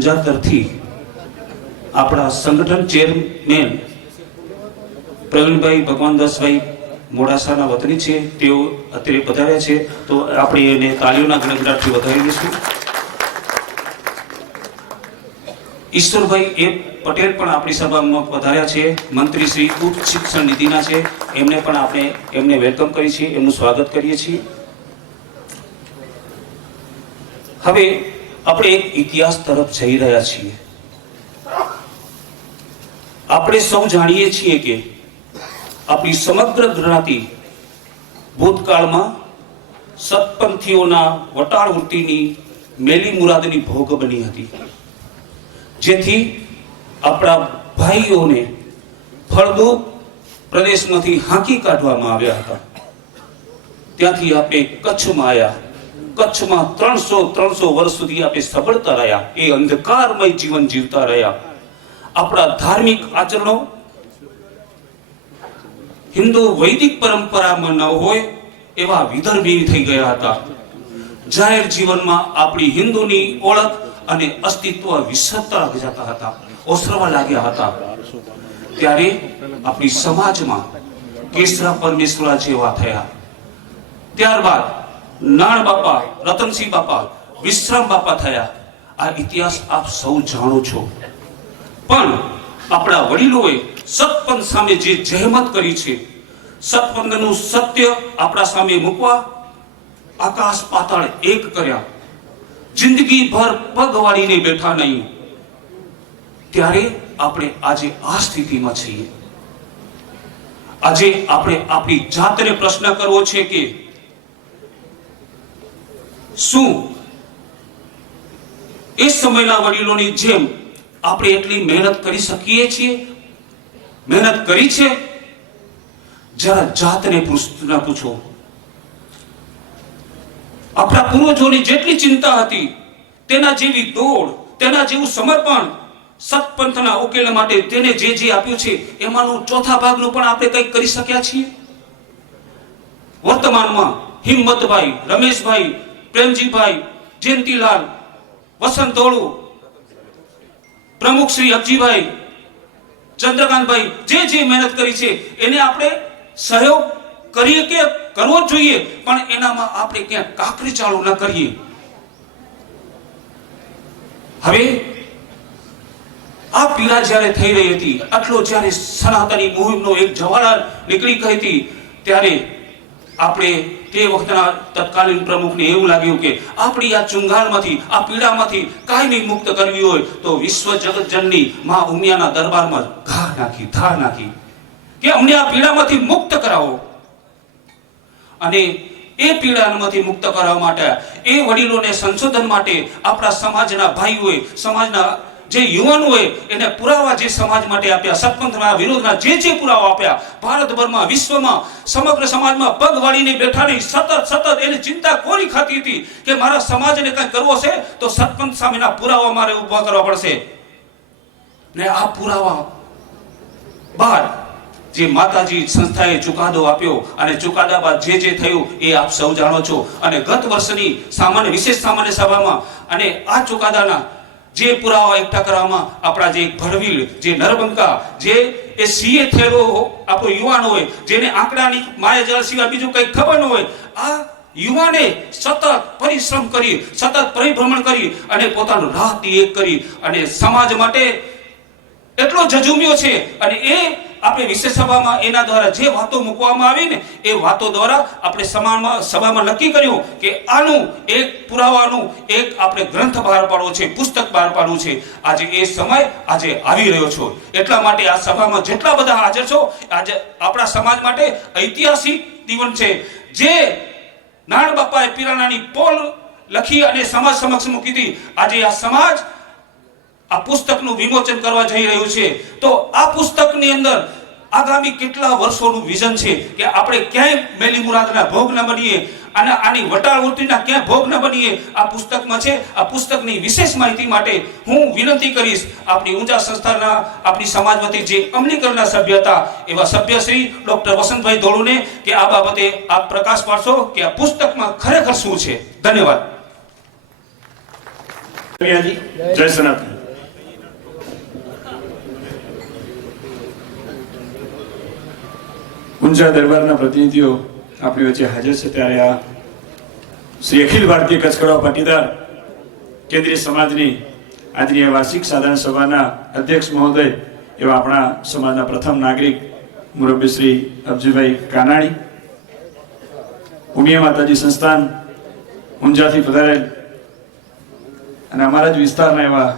અંજાર તરફથી આપણા સંગઠન ચેરમેન પ્રવીણભાઈ ભગવાનદાસભાઈ મોડાસાના વતની છે, તેઓ અત્યારે પધાર્યા છે, તો આપણે એને તાલીઓના ગણગડાટથી વધાવી દઈશું. ઈશ્વરભાઈ એ પટેલ પણ આપણી સભામાં પધાર્યા છે, મંત્રી શ્રી ઉચ્ચ શિક્ષણ નીતિના છે, એમને પણ આપણે એમને વેલકમ કરી છે, એમનું સ્વાગત કરીએ છીએ. હવે આપણે એક ઇતિહાસ તરફ જઈ રહ્યા છીએ. આપણે સૌ જાણીએ છીએ કે આપણી સમગ્ર જ્ઞાતિ ભૂતકાળમાં સત્પંથીઓના વટાળ વૃત્તિની મેલી મુરાદની ભોગ બની હતી, જેથી આપણા ભાઈઓને ફળદ્રુપ પ્રદેશમાંથી હાંકી કાઢવામાં આવ્યા હતા. ત્યાંથી આપણે કચ્છમાં આવ્યા. કચ્છમાં 300 વર્ષ સુધી આપણે સબળતા રહ્યા, એ અંધકારમય જીવન જીવતા રહ્યા. આપણા ધાર્મિક આચરણો હિન્દુ વૈદિક પરંપરામાં ન હોય એવા વિદર્ભી થઈ ગયા હતા. જાહેર જીવનમાં આપણી હિન્દુની ઓળખ અને અસ્તિત્વ વિસરતા જતા હતા, ઓસરવા લાગ્યા હતા. ત્યારે આપણી સમાજમાં કેસરા પરમેશ્વરા જેવા થયા. ત્યારબાદ નાણ બાપા, રતનસિંહ બાપા, વિશ્રામ બાપા થયા. આ ઇતિહાસ આપ સૌ જાણો છો. પણ આપણા વડીલોએ સત્પંથ સામે જે જહેમત કરી છે, સત્પંથનું સત્ય આપણા સામે મૂકવા આકાશ પાતાળ એક કર્યા, જિંદગી ભર પગ વાળીને બેઠા નહીં. ત્યારે આપણે આજે આ સ્થિતિમાં છીએ. આજે આપણે આપણી જાતને પ્રશ્ન કરવો છે કે શું એ સમયના વડીલોની જેમ આપણે એટલી મહેનત કરી શકીએ છીએ? મહેનત કરી છે? જરા જાતને પૂછો. આપણા પૂર્વજોની જેટલી ચિંતા હતી, તેના જેવી દોડ, તેના જેવું સમર્પણ સત્પંથના ઉકેલ માટે તેને જે આપ્યું છે, એમાંનું ચોથા ભાગનું પણ આપણે કંઈક કરી શક્યા છીએ? વર્તમાનમાં હિંમતભાઈ, રમેશભાઈ, પ્રેમજીભાઈ, જયંતિલાલ, વસંત ધોળુ, પ્રમુખ શ્રી અબજીભાઈ, ચંદ્રકાંતભાઈ જે મહેનત કરી છે એને આપણે સહયોગ કરીએ કે કરવો જ જોઈએ, પણ એનામાં આપણે ક્યાંક કાકરી ચાલુ ન કરીએ. હવે આ પીડા જ્યારે થઈ રહી હતી, આટલો જ્યારે સનાતની મુહિમનો એક જ્વાળા નીકળી ગઈ હતી, ત્યારે આપણે તે વખતના તત્કાલીન પ્રમુખને એવું લાગ્યું કે આપણી આ ચુંગાલમાંથી, આ પીડામાંથી કાયમી મુક્ત કરવી હોય તો વિશ્વ જગતજનની માં ઉમિયાના દરબારમાં ધાર નાખી કે અમને આ પીડામાંથી મુક્ત કરાવો. અને એ પીડામાંથી મુક્ત કરાવવા માટે, એ વડીલોને સંશોધન માટે આપણા સમાજના ભાઈઓએ, સમાજના જે યુવાનોએ એને પુરાવા જે સમાજ માટે આપ્યા, સત્પંથના વિરોધના જે પુરાવા આપ્યા, ભારતભરમાં, વિશ્વમાં, સમગ્ર સમાજમાં પગ વાળીને બેઠા નહીં, સતત એની ચિંતા કોની ખાતી હતી કે મારા સમાજને કંઈ કરવો છે તો સત્પંથ સામેના પુરાવા મારે ઉભા કરવા પડશે. ને આ પુરાવા બાદ જે માતાજી સંસ્થાએ ચુકાદો આપ્યો, અને ચુકાદા બાદ જે થયું એ આપ સૌ જાણો છો. અને ગત વર્ષની વિશેષ સામાન્ય સભામાં અને આ ચુકાદાના જે પુરાવા એકઠા કરવામાં આપણા જે ભડવીલ, જે નરબંકા, જે એ સીએ થયેલો આપણો યુવાન હોય, જેને આંકડાની માયાજાળ સિવાય બીજું કંઈ ખબર ન હોય, આ યુવાને સતત પરિશ્રમ કરી, સતત પરિભ્રમણ કરી અને પોતાનું રાત એક કરી અને સમાજ માટે એટલો જજુમ્યો છે. અને એ આપણે વિશેષ સભામાં એના દ્વારા જે વાતો મૂકવામાં આવી ને, એ વાતો દ્વારા આપણે સભામાં નક્કી કર્યું કે આનું એક પુરાવાનું એક આપણે ગ્રંથ બહાર પાડવો છે, પુસ્તક બહાર પાડવું છે. આજે એ સમય આજે આવી રહ્યો છે. એટલા માટે આ સભામાં જેટલા બધા હાજર છો, આજે આપણા સમાજ માટે ઐતિહાસિક દિવસ છે. જે નાણ બાપાએ પીરાણાની પોલ લખી અને સમાજ સમક્ષ મૂકી હતી, આજે આ સમાજ આ પુસ્તકનું વિમોચન કરવા જઈ રહ્યું છે. તો આ પુસ્તકની અંદર આગામી કેટલા વર્ષોનું વિઝન છે કે આપણે ક્યાંય મેલી મુરાદના ભોગ ન બનીએ અને આની વટાળ વૃત્તિના ક્યાંય ભોગ ન બનીએ. આ પુસ્તકમાં છે. આ પુસ્તકની વિશેષ માહિતી માટે હું વિનંતી કરીશ આપણી ઊંચા સંસ્થાના, આપણી સમાજમાંથી જે અમલીકરણના સભ્ય હતા એવા સભ્ય શ્રી ડોક્ટર વસંતભાઈ ધોળુને કે આ બાબતે આપ પ્રકાશ પાડશો કે આ પુસ્તકમાં ખરેખર શું છે. ધન્યવાદ. જય સનાતન. ઊંઝા દરબારના પ્રતિનિધિઓ આપણી વચ્ચે હાજર છે, ત્યારે આ શ્રી અખિલ ભારતીય કચ્છકડવા પાટીદાર કેન્દ્રીય સમાજની આજની આ વાર્ષિક સાધારણ સભાના અધ્યક્ષ મહોદય એવા આપણા સમાજના પ્રથમ નાગરિક મુરબ્બી શ્રી અબજીભાઈ કાનાણી, ઉમિયા માતાજી સંસ્થાન ઊંઝાથી પધારેલ અને અમારા જ વિસ્તારના એવા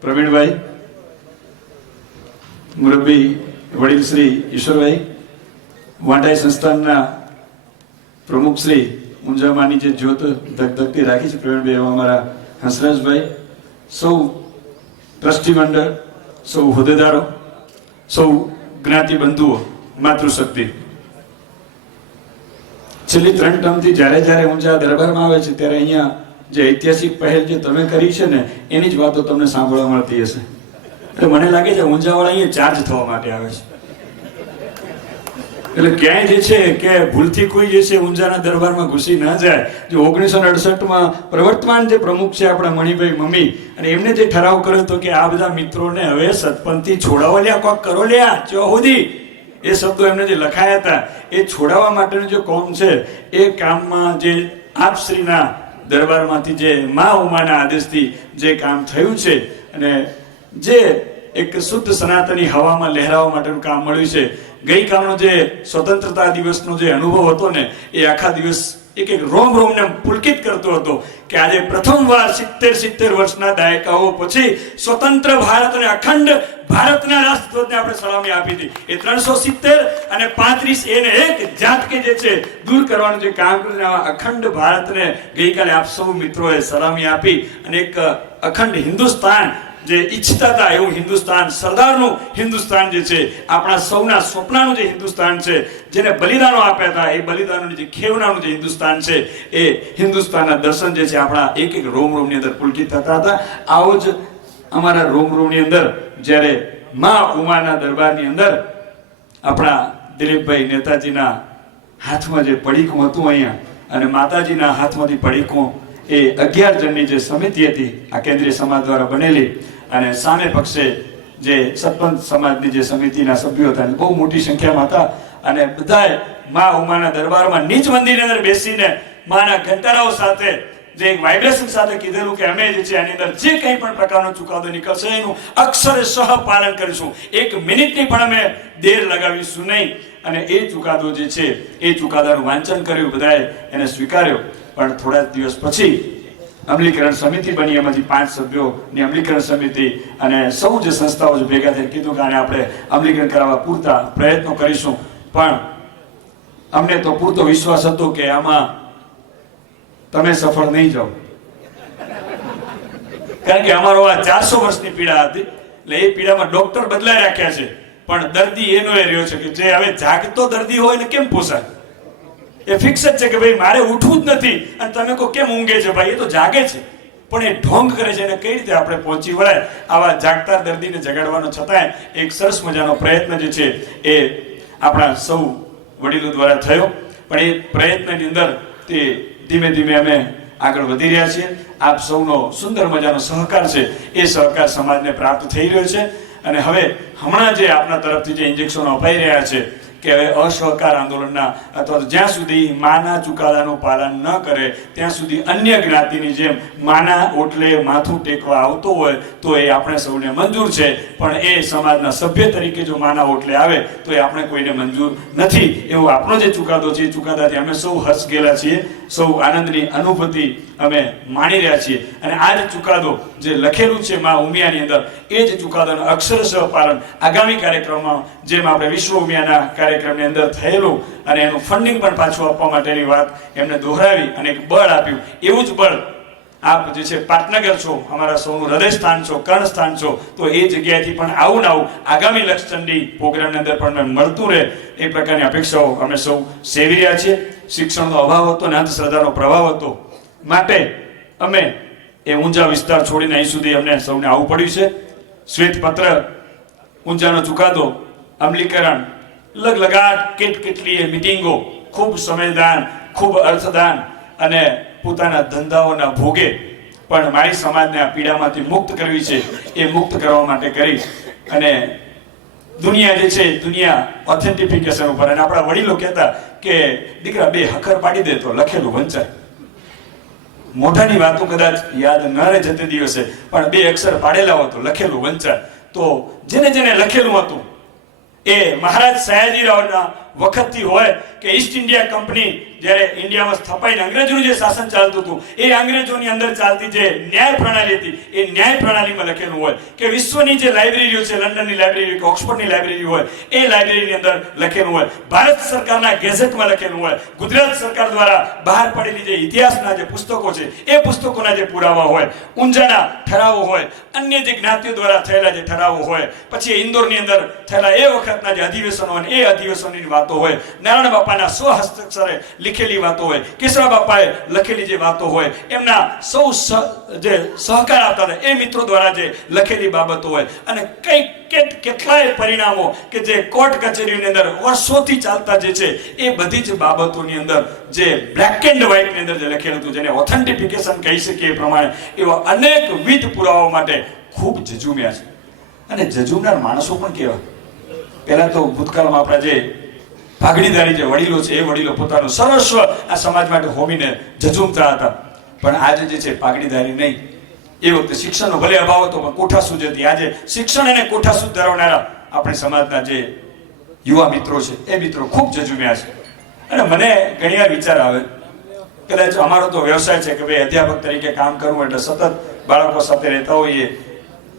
પ્રવીણભાઈ, મુરબ્બી વડીલ શ્રી ઈશ્વરભાઈ, વાંટાઈ સંસ્થાનના પ્રમુખ શ્રી ઊંઝામાંની જે જ્યોત ધગધગતી રાખી છે પ્રવીણભાઈ એવા અમારા હંસરાજભાઈ, સૌ ટ્રસ્ટી મંડળ, સૌ હોદ્દેદારો, સૌ જ્ઞાતિ બંધુઓ, માતૃશક્તિ, છેલ્લી 3 ટર્મથી જ્યારે જ્યારે ઊંઝા દરબારમાં આવે છે ત્યારે અહીંયા જે ઐતિહાસિક પહેલ જે તમે કરી છે ને એની જ વાતો તમને સાંભળવા મળતી હશે. એટલે મને લાગે છે ઊંઝાવાળા અહીંયા ચાર્જ થવા માટે આવે છે. એટલે ક્યાંય જે છે કે ભૂલથી કોઈ જે છે ઊંઝાના દરબારમાં ઘૂસી ના જાય. જો 1968માં પ્રવર્તમાન જે પ્રમુખ છે આપણા મણિભાઈ મમ્મી, અને એમને જે ઠરાવ કર્યો હતો કે આ બધા મિત્રોને હવે સતપંથી છોડાવો લ્યા, કોક કરો લ્યા ચોહુદી, એ શબ્દો એમને જે લખાયા હતા એ છોડાવવા માટેનું જે કોમ છે એ કામમાં જે આપશ્રીના દરબારમાંથી જે મા ઉમાના આદેશથી જે કામ થયું છે અને જે એક શુદ્ધ સનાતની હવામાં લહેરાવવા માટેનું કામ મળ્યું છે. ગઈકાલનો જે સ્વતંત્રતા દિવસનો જે અનુભવ હતો ને એ આખા દિવસ એક એક રોમ રોમને પુલકિત કરતો હતો કે આજે પ્રથમવાર 70 વર્ષના દાયકાઓ પછી સ્વતંત્ર ભારત અને અખંડ ભારતના રાષ્ટ્રધ્વજને આપણે સલામી આપી હતી. એ 370 અને 35 એને એક જાતકે જે છે દૂર કરવાનું જે કામ કર્યું, અખંડ ભારતને ગઈકાલે આપ સૌ મિત્રોએ સલામી આપી અને એક અખંડ હિન્દુસ્તાન જે ઈચ્છતા હતા એવું હિન્દુસ્તાન, સરદારનું હિન્દુસ્તાન જે છે, આપણા સૌના સ્વપ્નનું જે હિન્દુસ્તાન છે, જેને બલિદાનો આપ્યા હતા એ બલિદાનોની જે ખેવનાનું જે હિન્દુસ્તાન છે એ હિન્દુસ્તાનના દર્શન જે છે આપણા એક એક રોમ રોમની અંદર પુલકિત થતા હતા. આવો જ અમારા રોમ રોમની અંદર જ્યારે મા ઉમાના દરબારની અંદર આપણા દિલીપભાઈ નેતાજીના હાથમાં જે પડીકું હતું અહીંયા અને માતાજીના હાથમાંથી પડીકું, એ 11 જણની જે સમિતિ હતી આ કેન્દ્રીય સમાજ દ્વારા બનેલી, અને સામે પક્ષે જે સતપંથ સમાજની જે સમિતિના સભ્યો હતા બહુ મોટી સંખ્યામાં હતા, અને બધાએ મા ઉમાના દરબારમાં નીચ મંદિરની અંદર બેસીને માના ઘંટારાઓ સાથે જે એક વાઇબ્રેશન સાથે કીધેલું કે અમે જે છે આની અંદર જે કંઈ પણ પ્રકારનો ચુકાદો નીકળશે એનું અક્ષરશઃ પાલન કરીશું, 1 મિનિટની પણ અમે દેર લગાવીશું નહીં. અને એ ચુકાદો જે છે એ ચુકાદાનું વાંચન કર્યું, બધાએ એને સ્વીકાર્યો. પણ થોડા દિવસ પછી અમલીકરણ સમિતિ બની, એમાંથી 5 સભ્યોની અમલીકરણ સમિતિ, અને સૌ જે સંસ્થાઓ ભેગા થઈને કીધું કે આને આપણે અમલીકરણ કરાવવા પૂરતા પ્રયત્નો કરીશું. પણ અમને તો પૂરતો વિશ્વાસ હતો કે આમાં તમે સફળ નહીં જાઓ, કારણ કે અમારો આ 400 વર્ષની પીડા હતી. એટલે એ પીડામાં ડોક્ટર બદલાઈ રાખ્યા છે પણ દર્દી એનો એ રહ્યો છે કે જે હવે જાગતો દર્દી હોય ને કેમ પોસાય. એ ફિક્સ જ છે કે ભાઈ મારે ઉઠવું જ નથી, અને તમે કહો કેમ ઊંઘે છે, ભાઈ એ તો જાગે છે પણ એ ઢોંગ કરે છે. એને કઈ રીતે આપણે પહોંચી વળાય આવા જાગતા દર્દીને જગાડવાનો છતાંય એક સરસ મજાનો પ્રયત્ન જે છે એ આપણા સૌ વડીલો દ્વારા થયો. પણ એ પ્રયત્નની અંદર તે ધીમે ધીમે અમે આગળ વધી રહ્યા છીએ. આપ સૌનો સુંદર મજાનો સહકાર છે એ સહકાર સમાજને પ્રાપ્ત થઈ રહ્યો છે. અને હવે હમણાં જે આપના તરફથી જે ઇન્જેક્શનો અપાઈ રહ્યા છે કે હવે અસહકાર આંદોલનના અથવા જ્યાં સુધી માના ચુકાદાનું પાલન ન કરે ત્યાં સુધી અન્ય જ્ઞાતિની જેમ માના ઓટલે માથું ટેકવા આવતો હોય તો એ આપણે સૌને મંજૂર છે, પણ એ સમાજના સભ્ય તરીકે જો માના ઓટલે આવે તો એ આપણે કોઈને મંજૂર નથી. એવો આપણો જે ચુકાદો છે એ ચુકાદાથી અમે સૌ હર્ષ ગયેલા છીએ, સૌ આનંદની અનુભૂતિ અમે માણી રહ્યા છીએ. અને આ જ ચુકાદો જે લખેલું છે મા ઉમિયાની અંદર, એ જ ચુકાદાનું અક્ષરશઃ પાલન આગામી કાર્યક્રમમાં જેમ આપણે વિશ્વ ઉમિયાના કાર્યક્રમની અંદર થયેલું અને એનું ફંડિંગ પણ પાછું આપવા માટેની વાત એમને દોહરાવી અને એક બળ આપ્યું, એવું જ બળ આપ જે છે પાટનગર છો, અમારા સૌનું હૃદય સ્થાન છો, કર્ણ સ્થાન છો, તો એ જગ્યાએથી પણ આવું ને આવું આગામી લક્ષચંડી પ્રોગ્રામની અંદર પણ મળતું રહે એ પ્રકારની અપેક્ષાઓ અમે સૌ સેવી રહ્યા છીએ. શિક્ષણનો અભાવ હતો અને અંધશ્રદ્ધાનો પ્રભાવ હતો, માટે અમે એ ઊંઝા વિસ્તાર છોડીને અહીં સુધી અમને સૌને આવવું પડ્યું છે. શ્વેતપત્ર, ઊંઝાનો ચુકાદો, અમલીકરણ, લગલગાટ, કેટલી મિટિંગો, ખૂબ સમયદાન, ખૂબ અર્થદાન અને પોતાના ધંધાઓના ભોગે પણ મારી સમાજને આ પીડામાંથી મુક્ત કરવી છે એ મુક્ત કરવા માટે કરી અને દુનિયા જે છે દુનિયા ઓથેન્ટિફિકેશન ઉપર, અને આપણા વડીલો કહેતા કે દીકરા 2 હખર પાડી દે તો લખેલું વંચાય. મોઢાની વાતો કદાચ યાદ ન રહે જતે દિવસે, પણ 2 અક્ષર પાડેલા હોય તો લખેલું વંચાય. તો જેને જેને લખેલું હતું એ મહારાજ સયાજીરાવના વખતથી હોય કે ઈસ્ટ ઇન્ડિયા કંપની જ્યારે ઇન્ડિયામાં સ્થપાઈને અંગ્રેજોનું જે શાસન ચાલતું હતું એ અંગ્રેજોની અંદર ચાલતી જે ન્યાય પ્રણાલી હતી એ ન્યાય પ્રણાલીમાં લખેલું હોય, કે વિશ્વની જે લાઇબ્રેરીઓ છે, લંડનની લાઇબ્રેરી કે ઓક્સફર્ડની લાઇબ્રેરી હોય એ લાઇબ્રેરીની અંદર લખેલું હોય, ભારત સરકારના ગેઝેટમાં લખેલું હોય, ગુજરાત સરકાર દ્વારા બહાર પડેલી જે ઇતિહાસના જે પુસ્તકો છે એ પુસ્તકોના જે પુરાવા હોય, ઊંઝાના ઠરાવો હોય, અન્ય જે જ્ઞાતિઓ દ્વારા થયેલા જે ઠરાવો હોય, પછી ઇન્દોરની અંદર થયેલા એ વખતના જે અધિવેશનો અને એ અધિવેશનોની વાતો હોય, નારાયણ બાપાના સ્વહસ્તાક્ષરે લીખેલી વાતો હોય, કેશરા બાપાએ લખેલી જે વાતો હોય, એમના સૌ જે સહકાર આપતા હતા એ મિત્રો દ્વારા જે લખેલી બાબતો હોય, અને કેટલાય પરિણામો કે જે કોર્ટ કચેરીની અંદર વર્ષોથી ચાલતા જે છે એ બધી જ બાબતોની અંદર જે બ્લેક એન્ડ વ્હાઇટ ની અંદર જે લખેલું હતું, જેને ઓથેન્ટિફિકેશન કહી શકીએ એ પ્રમાણે એવા અનેકવિધ પુરાવા માટે ખૂબ ઝઝૂમ્યા છે. અને ઝઝૂમનાર માણસો પણ કેવા, પહેલા તો ભૂતકાળમાં આપણા જે ભાગડીદારી જે વડીલો છે એ વડીલો પોતાનું સર્વસ્વ આ સમાજ માટે હોમીને ઝઝૂમતા હતા, પણ આજે જે છે પાઘડીદારી નહીં. એ વખતે શિક્ષણનો ભલે અભાવ હતો પણ કોઠાસૂઝ હતી. આજે શિક્ષણ અને કોઠાસૂઝ ધરાવનારા આપણી સમાજના જે યુવા મિત્રો છે એ મિત્રો ખૂબ ઝઝૂમ્યા છે. અને મને ઘણી વાર વિચાર આવે, કદાચ અમારો તો વ્યવસાય છે કે ભાઈ અધ્યાપક તરીકે કામ કરવું એટલે સતત બાળકો સાથે રહેતા હોઈએ,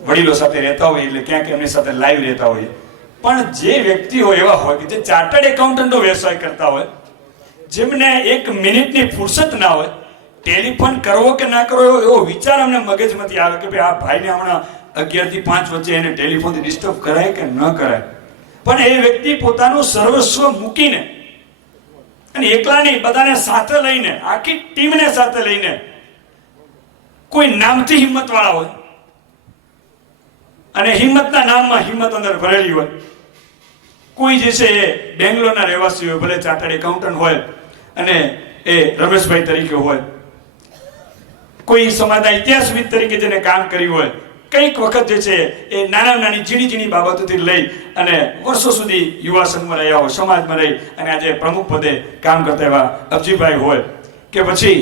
વડીલો સાથે રહેતા હોઈએ, એટલે ક્યાંક એમની સાથે લાઈવ રહેતા હોઈએ. પણ જે વ્યક્તિઓ એવા હોય કે જે ચાર્ટર્ડ એકાઉન્ટન્ટનો વ્યવસાય કરતા હોય, જેમને 1 મિનિટની ફુરસત ના હોય, ટેલિફોન કરવો કે ના કરવો એવો વિચાર અમને મગજમાંથી આવે કે ભાઈ આ ભાઈને હમણાં 11 થી 5 વચ્ચે એને ટેલિફોનથી ડિસ્ટર્બ કરાય કે ન કરાય. પણ એ વ્યક્તિ પોતાનું સર્વસ્વ મૂકીને અને એકલા નહીં, બધાને સાથે લઈને, આખી ટીમને સાથે લઈને, કોઈ નામથી હિંમત વાળા હોય અને હિંમતના નામમાં હિંમત અંદર ભરેલી હોય, કોઈ જે છે એ બેંગ્લોરના રહેવાસી હોય, ભલે ચાર્ટર્ડ એકાઉન્ટન્ટ હોય અને એ રમેશભાઈ તરીકે હોય, કોઈ સમાજના ઇતિહાસવિદ તરીકે જેને કામ કર્યું હોય, કઈક વખત જે છે એ નાની ઝીણી બાબતોથી લઈ અને વર્ષો સુધી યુવા સંઘમાં રહ્યા હોય, સમાજમાં રહી અને આજે પ્રમુખ પદે કામ કરતા એવા અબજીભાઈ હોય, કે પછી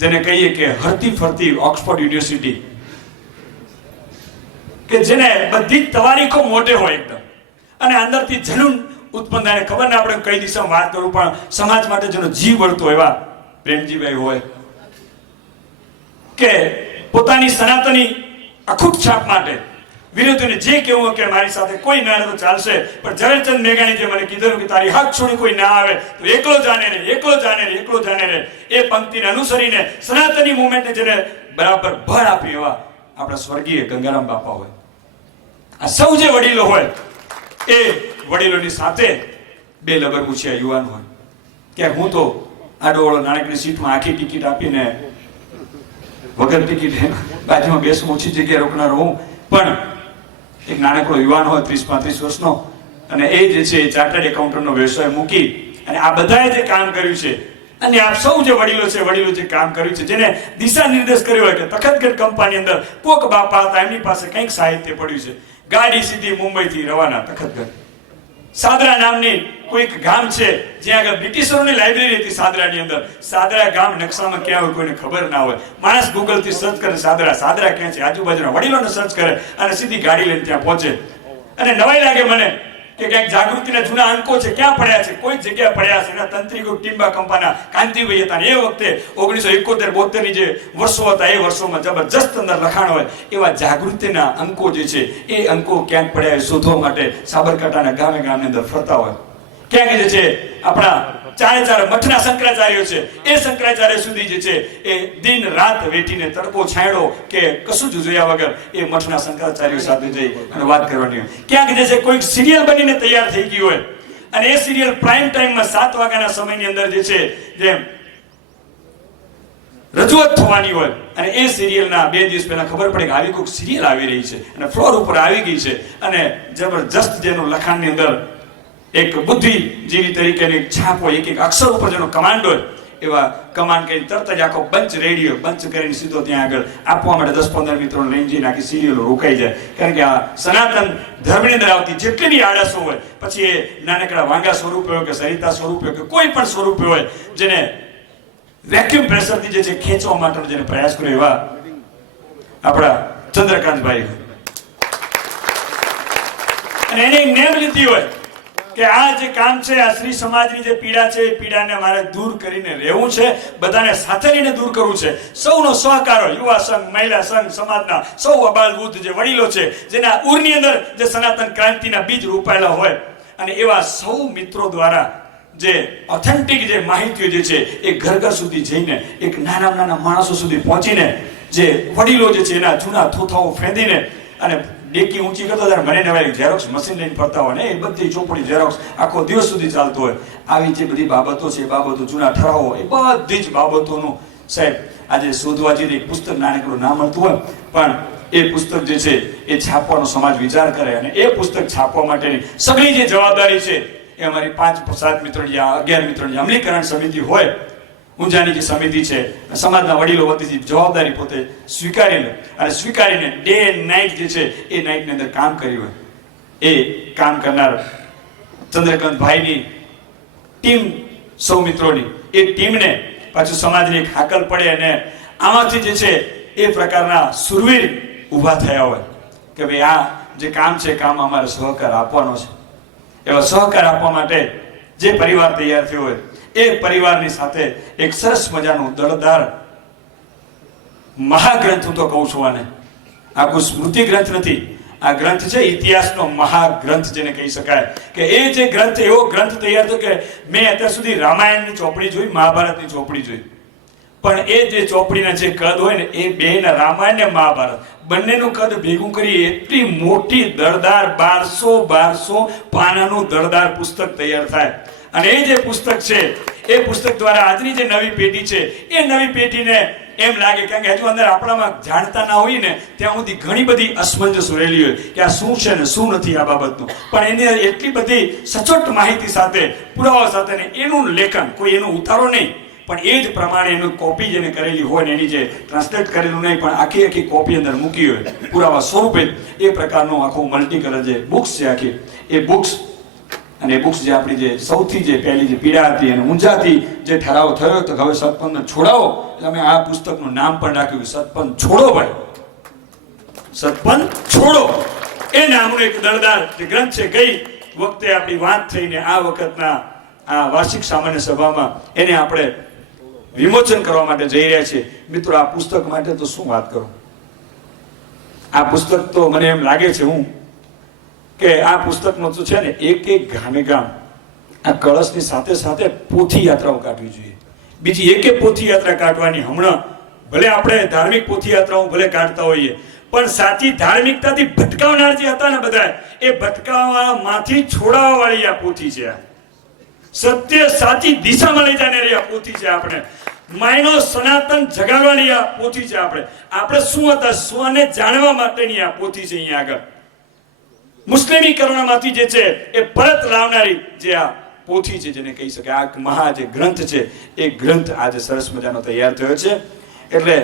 જેને કહીએ કે હરતી ફરતી ઓક્સફર્ડ યુનિવર્સિટી, કે જેને બધી જ તવારીખો મોટે હોય એકદમ, અને અંદરથી જનૂન ઉત્પન્ન થાય, ખબર ના આપણે કઈ દિશામાં વાત કરું પણ સમાજ માટે જેનો જીવ બળતો એવા પ્રેમજીભાઈ હોય, કે પોતાની સનાતની અખૂટ છાપ માટે વિરોધીને જે કહેવું કે મારી સાથે કોઈ ના તો ચાલશે, પણ ઝવેરચંદ મેઘાણી જે મને કીધું કે તારી હાથ છોડી કોઈ ના આવે તો એકલો જાણે રે, એ પંક્તિને અનુસરીને સનાતની મુવમેન્ટને જેને બરાબર ભર આપી એવા આપણા સ્વર્ગીય ગંગારામ બાપા હોય. આ સૌ જે વડીલો હોય એ વડીલોની સાથે 2 લબર પૂછ્યા યુવાન હોય કે હું તો આડોવાળો નાનકડી સીટમાં આખી ટિકિટ આપીને વગર ટિકિટ બાજુમાં બેસું, ઓછી જગ્યાએ રોકનારો હું, પણ એક નાનકડો યુવાન હોય 30-35 વર્ષનો, અને એ જે છે ચાર્ટર્ડ એકાઉન્ટન્ટનો વ્યવસાય મૂકી અને આ બધાએ જે કામ કર્યું છે, અને આપ સૌ જે વડીલો છે, વડીલો જે કામ કર્યું છે, જેને દિશા નિર્દેશ કર્યો હોય કે તખતગઢ કંપાની અંદર કોક બાપા હતા, એમની પાસે કંઈક સાહિત્ય પડ્યું છે, ગાડી સીધી મુંબઈથી રવાના તખતગઢ. સાદરા નામની કોઈક ગામ છે જ્યાં આગળ બ્રિટિશરોની લાઇબ્રેરી હતી સાદરાની અંદર. સાદરા ગામ નકશામાં ક્યાં હોય કોઈને ખબર ના હોય. માણસ ગૂગલ થી સર્ચ કરે સાદરા ક્યાં છે, આજુબાજુના વડીલોને સર્ચ કરે અને સીધી ગાડી લઈને ત્યાં પહોંચે. અને નવાઈ લાગે મને કે ક્યાંક જાગૃતિના જૂના અંકો છે, ક્યાં પડ્યા છે, કોઈ જગ્યાએ પડ્યા છે. એના તંત્રીકો ટીમ્બા કંપાના કાંતિભાઈ હતા, એ વખતે 1971-72 ની જે વર્ષો હતા એ વર્ષોમાં જબરજસ્ત અંદર લખાણ હોય એવા જાગૃતિના અંકો જે છે એ અંકો ક્યાંક પડ્યા શોધવા માટે સાબરકાંઠાના ગામે અંદર ફરતા હોય. ક્યાંક જે છે આપણા ચારે મઠના શંકરાચાર્યો છે, એ શંકરાચાર્ય સુધી જે છે એ દિન રાત વેઠીને તડકો છાંયડો કે કશું જ જોયા વગર એ મઠના શંકરાચાર્યો સાથે જઈ અને વાત કરવાની હોય. ક્યાંક જે છે કોઈક સિરિયલ બનીને તૈયાર થઈ ગઈ હોય અને એ સિરિયલ પ્રાઇમ ટાઈમમાં 7 વાગ્યાના સમયની અંદર જે છે જેમ રજૂઆત થવાની હોય અને એ સિરિયલના 2 દિવસ પહેલા ખબર પડે કે આવી કોઈક સિરિયલ આવી રહી છે અને ફ્લોર ઉપર આવી ગઈ છે અને જબરજસ્ત જેનું લખાણની અંદર એક બુદ્ધિજીવી તરીકેની છાપ હોય, એક અક્ષર ઉપર જેનો કમાન્ડ હોય, એવા કમાન કરી તરત જ આખો બંચ રેડિયો બંચ કરીને સીધો ત્યાં આગળ આપવા માટે 10-15 મિત્રોને લઈને જઈને આખી સિરિયલો રોકાઈ જાય. કારણ કે આ સનાતન ધર્મની અંદર આવતી જેટલી બી આળસો હોય, પછી એ નાનકડા વાંગા સ્વરૂપે હોય કે સરિતા સ્વરૂપે હોય કે કોઈ પણ સ્વરૂપે હોય, જેને વેક્યુમ પ્રેશરથી જે છે ખેંચવા માટેનો જેને પ્રયાસ કર્યો, એવા આપણા ચંદ્રકાંતભાઈ. અને એને નેમ લીધી હોય કે આ જે કામ છે, આ શ્રી સમાજની જે પીડા છે, એ પીડાને મારે દૂર કરીને રહેવું છે, બધાને સાથે લઈને દૂર કરવું છે. સૌનો સહકાર હોય, યુવા સંઘ, મહિલા સંઘ, સમાજના સૌ અબાલ વૃદ્ધ જે વડીલો છે, જેના ઉરની અંદર જે સનાતન ક્રાંતિના બીજ રોપાયેલા હોય, અને એવા સૌ મિત્રો દ્વારા જે ઓથેન્ટિક જે માહિતીઓ જે છે એ ઘર ઘર સુધી જઈને, એક નાના માણસો સુધી પહોંચીને, જે વડીલો જે છે એના જૂના થોથાઓ ફેંદીને અને ડેકી ઊંચી કરતો ત્યારે મને નવાય ઝેરોક્સ મશીન લઈને ફરતા હોય ને, એ બધી ચોપડી ઝેરોક્સ આખો દિવસ સુધી ચાલતો હોય. આવી જે બધી બાબતો છે, બાબતો જૂના ઠરાવો, એ બધી જ બાબતોનું સાહેબ આજે શોધવા જઈને એક પુસ્તક નાનકડું ના મળતું હોય, પણ એ પુસ્તક જે છે એ છાપવાનો સમાજ વિચાર કરે, અને એ પુસ્તક છાપવા માટેની સગળી જે જવાબદારી છે એ અમારી 5-7 મિત્રોની 11 મિત્રોની અમલીકરણ સમિતિ હોય, ઊંઝાની જે સમિતિ છે, સમાજના વડીલો વતીથી જવાબદારી પોતે સ્વીકારી લે, અને સ્વીકારીને ડે એન્ડ નાઇટ જે છે એ નાઇટની અંદર કામ કર્યું હોય, એ કામ કરનાર ચંદ્રકાંતભાઈની ટીમ, સૌ મિત્રોની એ ટીમને પાછું સમાજની એક હાકલ પડે, અને આમાંથી જે છે એ પ્રકારના સુરવીર ઊભા થયા હોય કે ભાઈ આ જે કામ છે, કામ અમારે સહકાર આપવાનો છે. એવા સહકાર આપવા માટે જે પરિવાર તૈયાર થયો હોય, એ પરિવારની સાથે એક સરસ મજાનું દળદાર મહાગ્રંથ, હું તો કહું છું આને, આ કોઈ સ્મૃતિ ગ્રંથ નથી, આ ગ્રંથ છે ઇતિહાસનો મહાગ્રંથ જેને કહી શકાય. કે એ જે ગ્રંથ, એવો ગ્રંથ તૈયાર થયો કે મેં અત્યાર સુધી રામાયણની ચોપડી જોઈ, મહાભારતની ચોપડી જોઈ, પણ એ જે ચોપડીના જે કદ હોય ને, એ બેના રામાયણ ને મહાભારત બંનેનું કદ ભેગું કરી એટલી મોટી દળદાર 1200 પાનાનું દળદાર પુસ્તક તૈયાર થાય. અને એ જે પુસ્તક છે, એ પુસ્તક દ્વારા આજની જે નવી પેઢી છે, એ નવી પેઢીને એમ લાગે, કારણ કે હજુ અંદર આપણામાં જાણતા ના હોય ને, ત્યાં સુધી ઘણી બધી અસમંજસ રહેલી હોય કે આ શું છે ને શું નથી આ બાબતનું, પણ એની અંદર એટલી બધી સચોટ માહિતી સાથે, પુરાવા સાથે, ને એનું લેખન, કોઈ એનો ઉતારો નહીં, પણ એ જ પ્રમાણે એનું કોપી જેને કરેલી હોય ને, એની જે ટ્રાન્સલેટ કરેલું નહીં, પણ આખી કોપી અંદર મૂકી હોય પુરાવા સ્વરૂપે, એ પ્રકારનું આખું મલ્ટી કલર જે બુક્સ છે આખી, એ બુક્સ, અને એ બુક્સ જે આપણી જે સૌથી જે પહેલી જે પીડા હતી અને ઊંઝાથી જે ઠરાવ થયો તો હવે સતપંથને છોડાવો, એટલે અમે આ પુસ્તકનું નામ પણ રાખ્યું સતપંથ છોડો ભાઈ, સતપંથ છોડો. એ નામનું એક દળદાર જે ગ્રંથ છે, ગઈ વખતે આપણી વાત થઈને આ વખતના આ વાર્ષિક સામાન્ય સભામાં એને આપણે વિમોચન કરવા માટે જઈ રહ્યા છીએ. મિત્રો, આ પુસ્તક માટે તો શું વાત કરું, આ પુસ્તક તો મને એમ લાગે છે કે આ પુસ્તકનો તો છે ને, એક ગામે ગામ આ કળશની સાથે સાથે પોથી યાત્રાઓ કાઢવી જોઈએ. બીજી એક પોથી યાત્રા કાઢવાની, હમણાં ભલે આપણે ધાર્મિક પોથી યાત્રાઓ ભલે કાઢતા હોઈએ, પણ સાચી ધાર્મિકતાથી ભટકાવનાર જે હતા ને બધા, એ ભટકાવવામાંથી છોડાવવા વાળી આ પોથી છે. આ સત્ય સાચી દિશામાં લઈ જનારી આ પોથી છે. આપણે માયનો સનાતન જગાડવાની આ પોથી છે. આપણે શું હતા, સ્વને જાણવા માટેની આ પોથી છે. અહીંયા આગળ મુસ્લિમીકરણમાંથી જે છે એ પરત લાવનારી જે આ પોથી છે, જેને કહી શકાય આ મહા જે ગ્રંથ છે, એ ગ્રંથ આજે સરસ મજાનો તૈયાર થયો છે. એટલે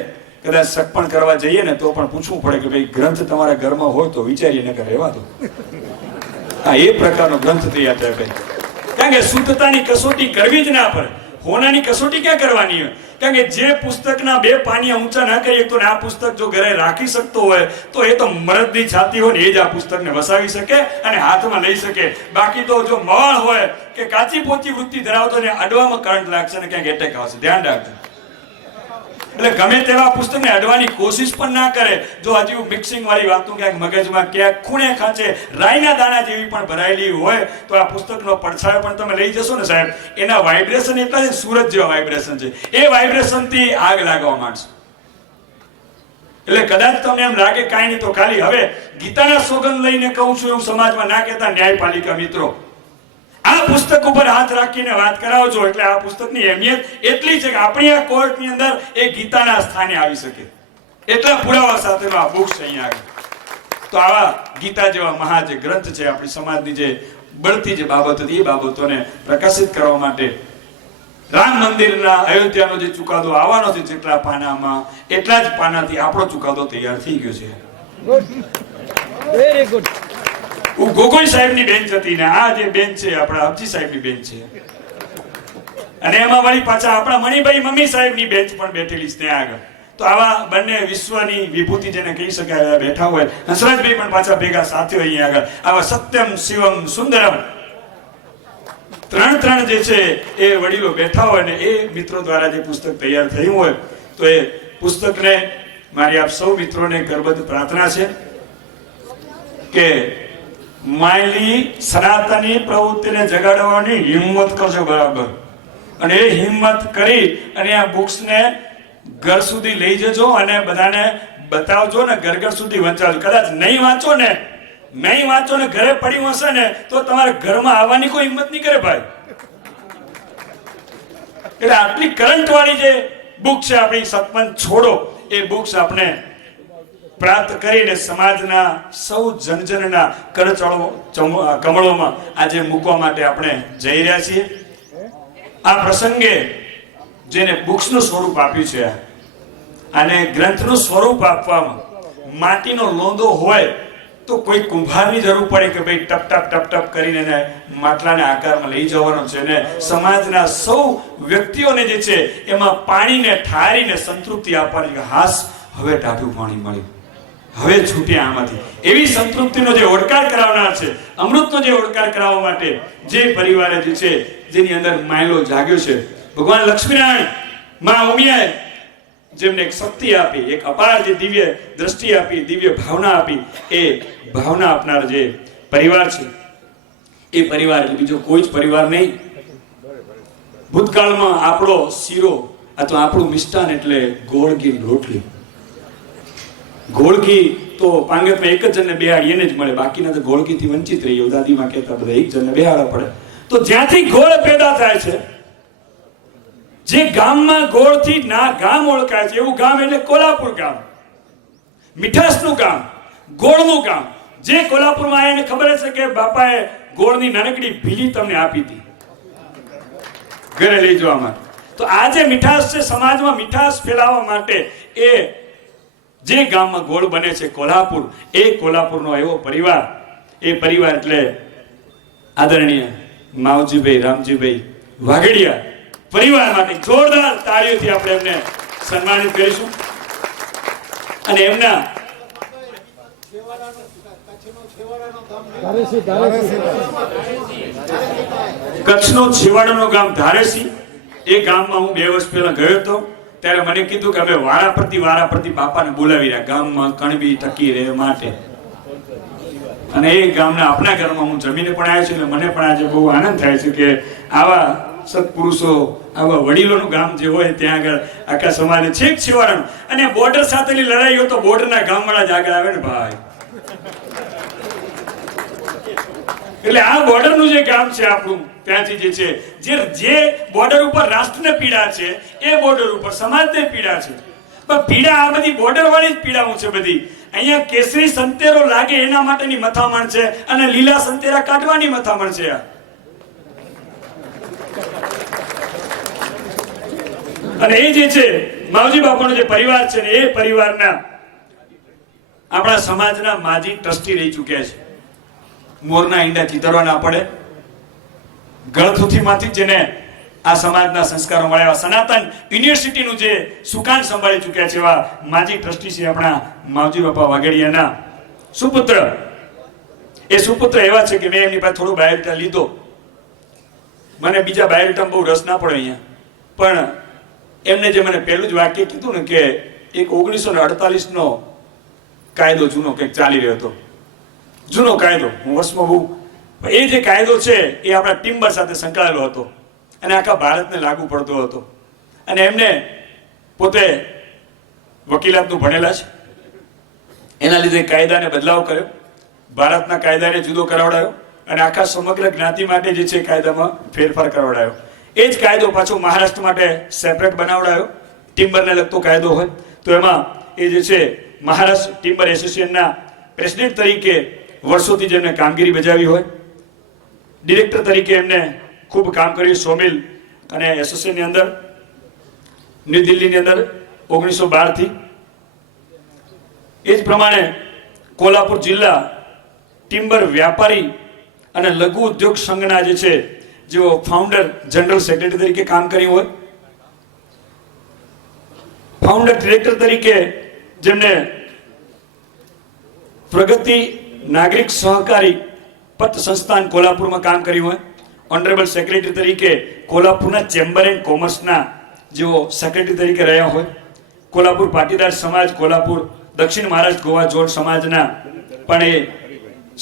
કદાચ સગપણ કરવા જઈએ ને તો પણ પૂછવું પડે કે ભાઈ ગ્રંથ તમારા ઘરમાં હોય તો વિચારીને કે રહેવા દો. હા, એ પ્રકારનો ગ્રંથ તૈયાર થયો ભાઈ. કારણ કે શુદ્ધતાની કસોટી કરવી જ ના પડે. હોનાની કસોટી ક્યાં કરવાની હોય? કારણ કે જે પુસ્તકના 2 પાનિયા ઊંચા ના કરીએ તો આ પુસ્તક જો ઘરે રાખી શકતો હોય તો એ તો મરદની છાતી હોય ને એ જ આ પુસ્તકને વસાવી શકે અને હાથમાં લઈ શકે. બાકી તો જો મવાળ હોય કે કાચી પોચી વૃત્તિ ધરાવતો ને અડવામાં કરંટ લાગશે ને ક્યાંક એટેક આવશે. ધ્યાન રાખજો. એટલે ગમે તેવા પુસ્તકને અડવાની કોશિશ પણ ના કરે. જો હજુ મિક્સિંગ વાળી વાતો ક્યાંક મગજમાં ક્યાંક ખૂણે ખાંચે રાઈના દાણા જેવી પણ ભરાયેલી હોય તો આ પુસ્તકનો પડછાયો પણ તમે લઈ જશો ને સાહેબ, એના વાઇબ્રેશન એટલા છે, સૂરજ જેવા વાઇબ્રેશન છે. એ વાઇબ્રેશનથી આગ લાગવા માંડશે. એટલે કદાચ તમને એમ લાગે કાંઈ નહીં તો ખાલી હવે ગીતાના સોગંદ લઈને કહું છું એવું સમાજમાં ના કહેતા ન્યાયપાલિકા મિત્રો. આ પુસ્તક ઉપર હાથ રાખીને વાત કરાવજો. એટલે આ પુસ્તકની અહેમિયત એટલી છે કે આપણી આ કોર્ટની અંદર એ ગીતાના સ્થાને આવી શકે એટલા પુરાવા સાથેનો આ બુક્સ અહીંયા આગળ. તો આવા ગીતા જેવા મહા જે ગ્રંથ છે, આપણી સમાજની જે બળતી જે બાબત હતી એ બાબતોને પ્રકાશિત કરવા માટે રામ મંદિરના અયોધ્યાનો જે ચુકાદો આવવાનો છે જેટલા પાનામાં એટલા જ પાનાથી આપણો ચુકાદો તૈયાર થઈ ગયો છે. Very good. ગોગોઈ સાહેબની બેન્ચ હતી ને આ જે બેન્ચ છે આપણા અબજી સાહેબની બેન્ચ છે, અને એમાં વળી પાછા આપણા મણિભાઈ મમ્મી સાહેબની બેન્ચ પણ બેઠેલી છે ત્યાં આગળ. તો આવા બંને વિશ્વની વિભૂતિ જેને કહી શકાય બેઠા હોય. હંસરાજભાઈ પણ પાછા ભેગા સાથે અહીંયા આગળ આવા સત્યમ શિવમ સુંદરમ ત્રણ જે છે એ વડીલો બેઠા હોય ને એ મિત્રો દ્વારા જે પુસ્તક તૈયાર થયું હોય તો એ પુસ્તકને મારી આપ સૌ મિત્રોને કરબદ્ધ પ્રાર્થના છે કે માયલી સનાતની પ્રવૃત્તિને જગાડવાની હિંમત કરજો બરાબર, અને એ હિંમત કરી અને આ બુક્સને ઘર સુધી લઈ જજો અને બધાને બતાવજો ને ઘર સુધી વંચાવજો. કદાચ નહીં વાંચો ને ઘરે પડ્યું હશે ને તો તમારે ઘરમાં આવવાની કોઈ હિંમત નહીં કરે ભાઈ. એટલે આટલી કરંટ વાળી જે બુક છે આપણી સતપંથ છોડો, એ બુક્સ આપણે પ્રાપ્ત કરીને સમાજના સૌ જનજનના કમળોમાં આજે મૂકવા માટે આપણે જઈ રહ્યા છીએ. આ પ્રસંગે જેને બુક્સનું સ્વરૂપ આપ્યું છે અને ગ્રંથનું સ્વરૂપ આપવામાં માટીનો લોંદો હોય તો કોઈ કુંભારની જરૂર પડે કે ભાઈ ટપ કરીને એને માટલાના આકારમાં લઈ જવાનો છે ને સમાજના સૌ વ્યક્તિઓને જે છે એમાં પાણીને ઠારીને સંતૃપ્તિ આપવાની કે હાસ હવે ટાઢું પાણી મળ્યું, હવે છૂટ્યા આમાંથી, એવી સંતૃપ્તિનો જે ઓડકાર કરાવનાર છે, અમૃતનો જે ઓડકાર કરાવવા માટે જે પરિવારે જે છે જેની અંદર માયલો જાગ્યો છે, ભગવાન લક્ષ્મીનારાયણ માં ઉમિયાએ જેમને એક શક્તિ આપી, એક અપાર જે દિવ્ય દ્રષ્ટિ આપી, દિવ્ય ભાવના આપી, એ ભાવના આપનાર જે પરિવાર છે એ પરિવાર એટલે બીજો કોઈ જ પરિવાર નહીં. ભૂતકાળમાં આપણો શીરો અથવા આપણું મિષ્ટાન એટલે ગોળ ઘી રોટલી. ગોળ ઘી તો પાંગતમાં એક જ જણને બેહાડી એને જ મળે, બાકીના તો ગોળ ઘીથી વંચિત રહીએ. દાદીમાં કહેતા બધા એક જણને બેહાડવા પડે. તો જ્યાંથી ગોળ પેદા થાય છે, જે ગામમાં ગોળથી ના ગામ ઓળખાય છે એવું ગામ એટલે કોલ્હાપુર ગામ, મીઠાસનું ગામ, ગોળનું ગામ. જે કોલ્હાપુરમાં આવીને ખબર છે કે બાપાએ ગોળની નાનકડી ભીલી તમને આપી હતી ઘરે લઈ જવા માટે. તો આ જે મીઠાસ છે સમાજમાં મીઠાસ ફેલાવવા માટે એ જે ગામમાં ગોળ બને છે કોલ્હાપુર, એ કોલ્હાપુરનો એવો પરિવાર, એ પરિવાર એટલે આદરણીય માવજીભાઈ રામજીભાઈ વાઘડિયા પરિવાર માટે જોરદાર તાળીઓથી આપણે એમને સન્માનિત કરીશું. અને એમના કચ્છનો છેવાડાનો ગામ ધારેસી, એ ગામમાં હું 2 વર્ષ પહેલા ગયો હતો. ત્યારે મને કીધું કે અમે વારાફરતી બાપાને બોલાવી રહ્યા ગામમાં કણબી ટકી રહે માટે. અને એ ગામના આપણા ઘરમાં હું જમીને પણ આવ્યો છું એટલે મને પણ આજે બહુ આનંદ થાય છે કે આવા સત્પુરુષો, આવા વડીલોનું ગામ જે હોય ત્યાં આગળ આખા સમાજને છેક છેવાડાનું. અને બોર્ડર સાથેની લડાઈ હોય તો બોર્ડરના ગામવાળા જ આગળ આવે ને ભાઈ. એટલે આ બોર્ડરનું જે ગામ છે આપણું, ત્યાંથી જે છે જે બોર્ડર ઉપર રાષ્ટ્રને પીડા છે, એ બોર્ડર ઉપર સમાજને પીડા છે. પણ પીડા આ બધી બોર્ડર વાળી જ પીડાઓ છે બધી. અહીંયા કેસરી સંતેરો લાગે એના માટેની મથામણ છે અને લીલા સંતેરા કાઢવાની મથામણ છે. અને એ જે છે માવજી બાપાનો જે પરિવાર છે ને, એ પરિવારના આપણા સમાજના માજી ટ્રસ્ટી રહી ચૂક્યા છે. મોરના ઈંડા ચિતરવા ના પડે, ગળથુથીમાંથી જેને આ સમાજના સંસ્કારો મળ્યા, સનાતન યુનિવર્સિટીનું જે સુકાન સંભાળી ચૂક્યા છે એવા માજી ટ્રસ્ટી છે આપણા માવજી બાપા વાઘડિયાના સુપુત્ર. એ સુપુત્ર એવા છે કે મેં એમની પાસે થોડું બાયોડેટા લીધો. મને બીજા બાયોડેટામાં બહુ રસ ના પડે અહીંયા, પણ એમને જે મને પહેલું જ વાક્ય કીધું ને કે એક 1948 નો કાયદો જૂનો કંઈક ચાલી રહ્યો હતો, જૂનો કાયદો, હું વર્ષમાં બહુ, એ જે કાયદો છે એ આપણા ટિમ્બર સાથે સંકળાયેલો હતો અને આખા ભારતને લાગુ પડતો હતો. અને એમને પોતે વકીલાતનું ભણેલા છે, એના લીધે કાયદાને બદલાવ કર્યો, ભારતના કાયદાને જુદો કરાવડાયો અને આખા સમગ્ર જ્ઞાતિ માટે જે છે કાયદામાં ફેરફાર કરાવડાયો. એ જ કાયદો પાછો મહારાષ્ટ્ર માટે સેપરેટ બનાવડાયો, ટિમ્બરને લગતો કાયદો હોય તો. એમાં એ જે છે મહારાષ્ટ્ર ટિમ્બર એસોસિએશનના પ્રેસિડેન્ટ તરીકે વર્ષોથી જેમને કામગીરી બજાવી હોય, ડિરેક્ટર તરીકે એમને ખૂબ કામ કર્યું. સોમિલ અને એસોસિએશન ની અંદર ન્યૂ દિલ્હીની અંદર 1912 થી એ જ પ્રમાણે કોલ્હાપુર જિલ્લા ટિમ્બર વ્યાપારી અને લઘુ ઉદ્યોગ સંઘના જે છે જેઓ ફાઉન્ડર જનરલ સેક્રેટરી તરીકે કામ કર્યું હોય, ફાઉન્ડર ડિરેક્ટર તરીકે જેમને પ્રગતિ નાગરિક સહકારી પત સંસ્થાન કોલ્હાપુરમાં કામ કર્યું હોય, ઓનરેબલ સેક્રેટરી તરીકે કોલ્હાપુરના ચેમ્બર એન્ડ કોમર્સના જેઓ સેક્રેટરી તરીકે રહ્યા હોય, કોલ્હાપુર પાટીદાર સમાજ કોલ્હાપુર દક્ષિણ મહારાષ્ટ્ર ગોવા જોડ સમાજના પણ એ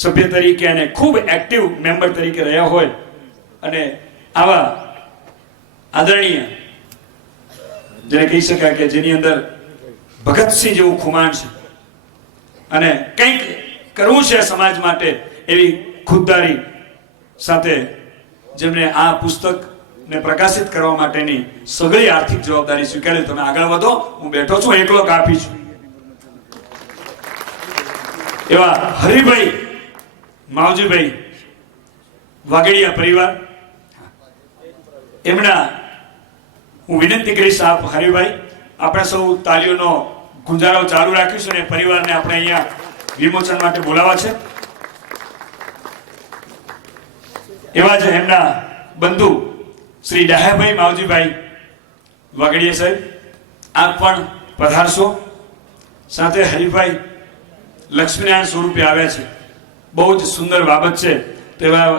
સભ્ય તરીકે અને ખૂબ એક્ટિવ મેમ્બર તરીકે રહ્યા હોય અને આવા આદરણીય જેને કહી શકાય કે જેની અંદર ભગતસિંહ જેવું ખુમાણ છે અને કંઈક કરવું છે સમાજ માટે એવી ખુદદારી સાથે જેમને આ પુસ્તકને પ્રકાશિત કરવા માટેની સઘળી આર્થિક જવાબદારી સ્વીકારી. તમે આગળ વધો, હું બેઠો છું, એકલો કાપી છું. એવા હરિભાઈ માવજીભાઈ વાગડિયા પરિવાર, એમના હું વિનંતી કરીશ આપ હરિભાઈ આપણે સૌ તાલીઓનો ગુંજારો ચાલુ રાખીશું અને પરિવારને આપણે અહીંયા વિમોચન માટે બોલાવા છે. એવા જ એમના બંધુ શ્રી ડાહ્યાભાઈ માવજીભાઈ વાગડિયા સાહેબ, આપ પણ પધારશો. સાથે હરિભાઈ લક્ષ્મીનારાયણ સ્વરૂપે આવ્યા છે, બહુ જ સુંદર બાબત છે. તેવા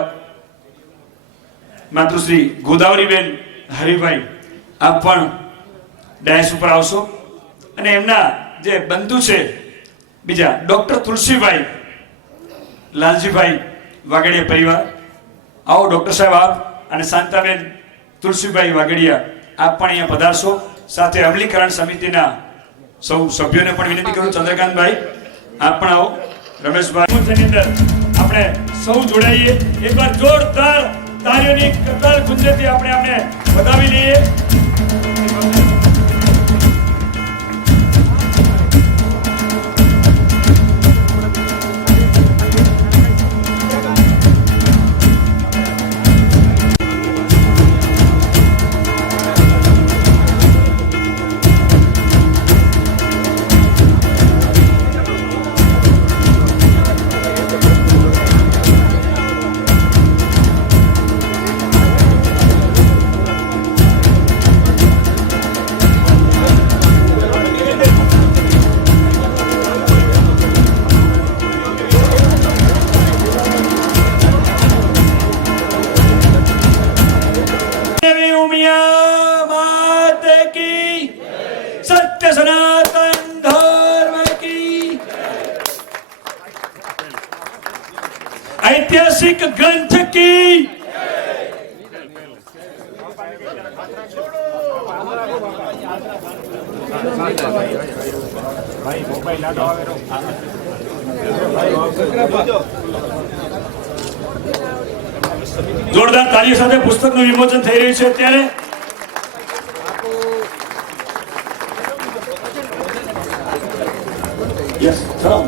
માતૃશ્રી ગોદાવરીબેન હરિભાઈ, આપ પણ ડાયસ ઉપર આવશો. અને એમના જે બંધુ છે બીજા ડોક્ટર તુલસીભાઈ લાલજીભાઈ વાગડિયા પરિવાર, આવો ડોક્ટર સાહેબ આપ અને શાંતાબેન તુલસીભાઈ વાગડિયા આપ પણ અહીંયા પધારશો. સાથે અમલીકરણ સમિતિના સૌ સભ્યોને પણ વિનંતી કરું. ચંદ્રકાંતભાઈ આપ પણ આવો. રમેશભાઈ અંદર આપણે સૌ જોડાઈએ. એકવાર જોરદાર તાળીઓની કતાર ગુંજેથી આપણે આમને વધાવી લઈએ. सत्य सनातन धर्म की ऐतिहासिक ग्रंथ की જોરદાર તાળીઓ સાથે પુસ્તકનું વિમોચન થઈ રહ્યું છે અત્યારે. Yes, hello.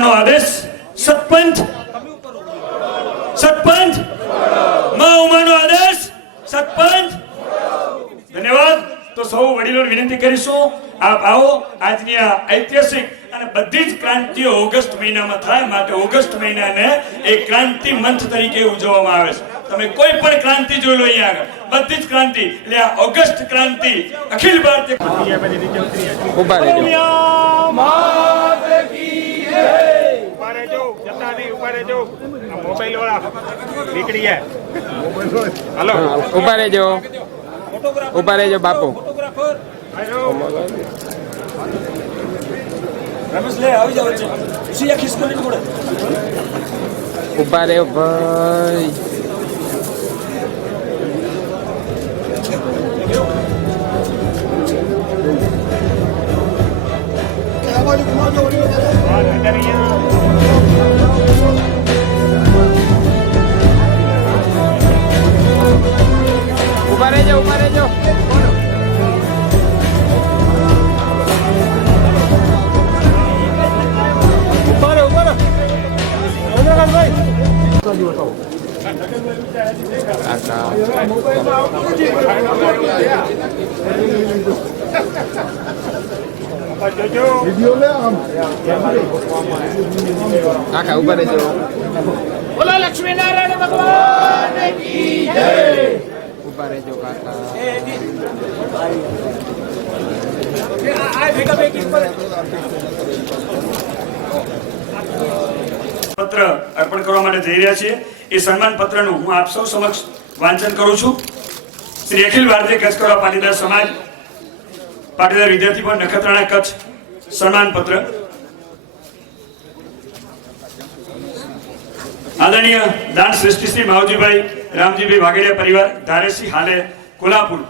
ઉમાનો આદેશ સતપંચ સતપંચ માં ઉમાનો આદેશ સતપંચ ધન્યવાદ તો સૌ વડીલોને વિનંતી કરીશું આપ આવો આજની આ ઐતિહાસિક અને બધી જ ક્રાંતિઓ ઓગસ્ટ મહિનામાં થાય માટે ઓગસ્ટ મહિનાને એક ક્રાંતિ મંથ તરીકે ઉજવવામાં આવે છે તમે કોઈ પણ ક્રાંતિ જોઈ લો અહીંયા આગળ બધી જ ક્રાંતિ એટલે આ ઓગસ્ટ ક્રાંતિ અખિલ ભારતીય ઉભા રહેજો ઉભા રહેજો બાપુ ઉભા રહ્યો ભાઈ ઉભા રહેજો કાકા ઉભા રહેજો બોલો લક્ષ્મીનારાયણ ભગવાન કી જય ઉભા રહેજો કાકા પત્ર અર્પણ કરવા માટે જઈ રહ્યા છીએ એ સન્માન પત્રનું હું આપ સૌ સમક્ષ વાંચન કરું છું શ્રી અખિલ ભારતીય કચ્છકડવા પાટીદાર સમાજ પાટીદાર વિદ્યાર્થી પણ નખત્રાણા કચ્છ સન્માન પત્ર આદરણીય દાન શ્રેષ્ઠ શ્રી માવજીભાઈ રામજીભાઈ વાઘેડિયા પરિવાર ધારેસી હાલે કોલ્હાપુર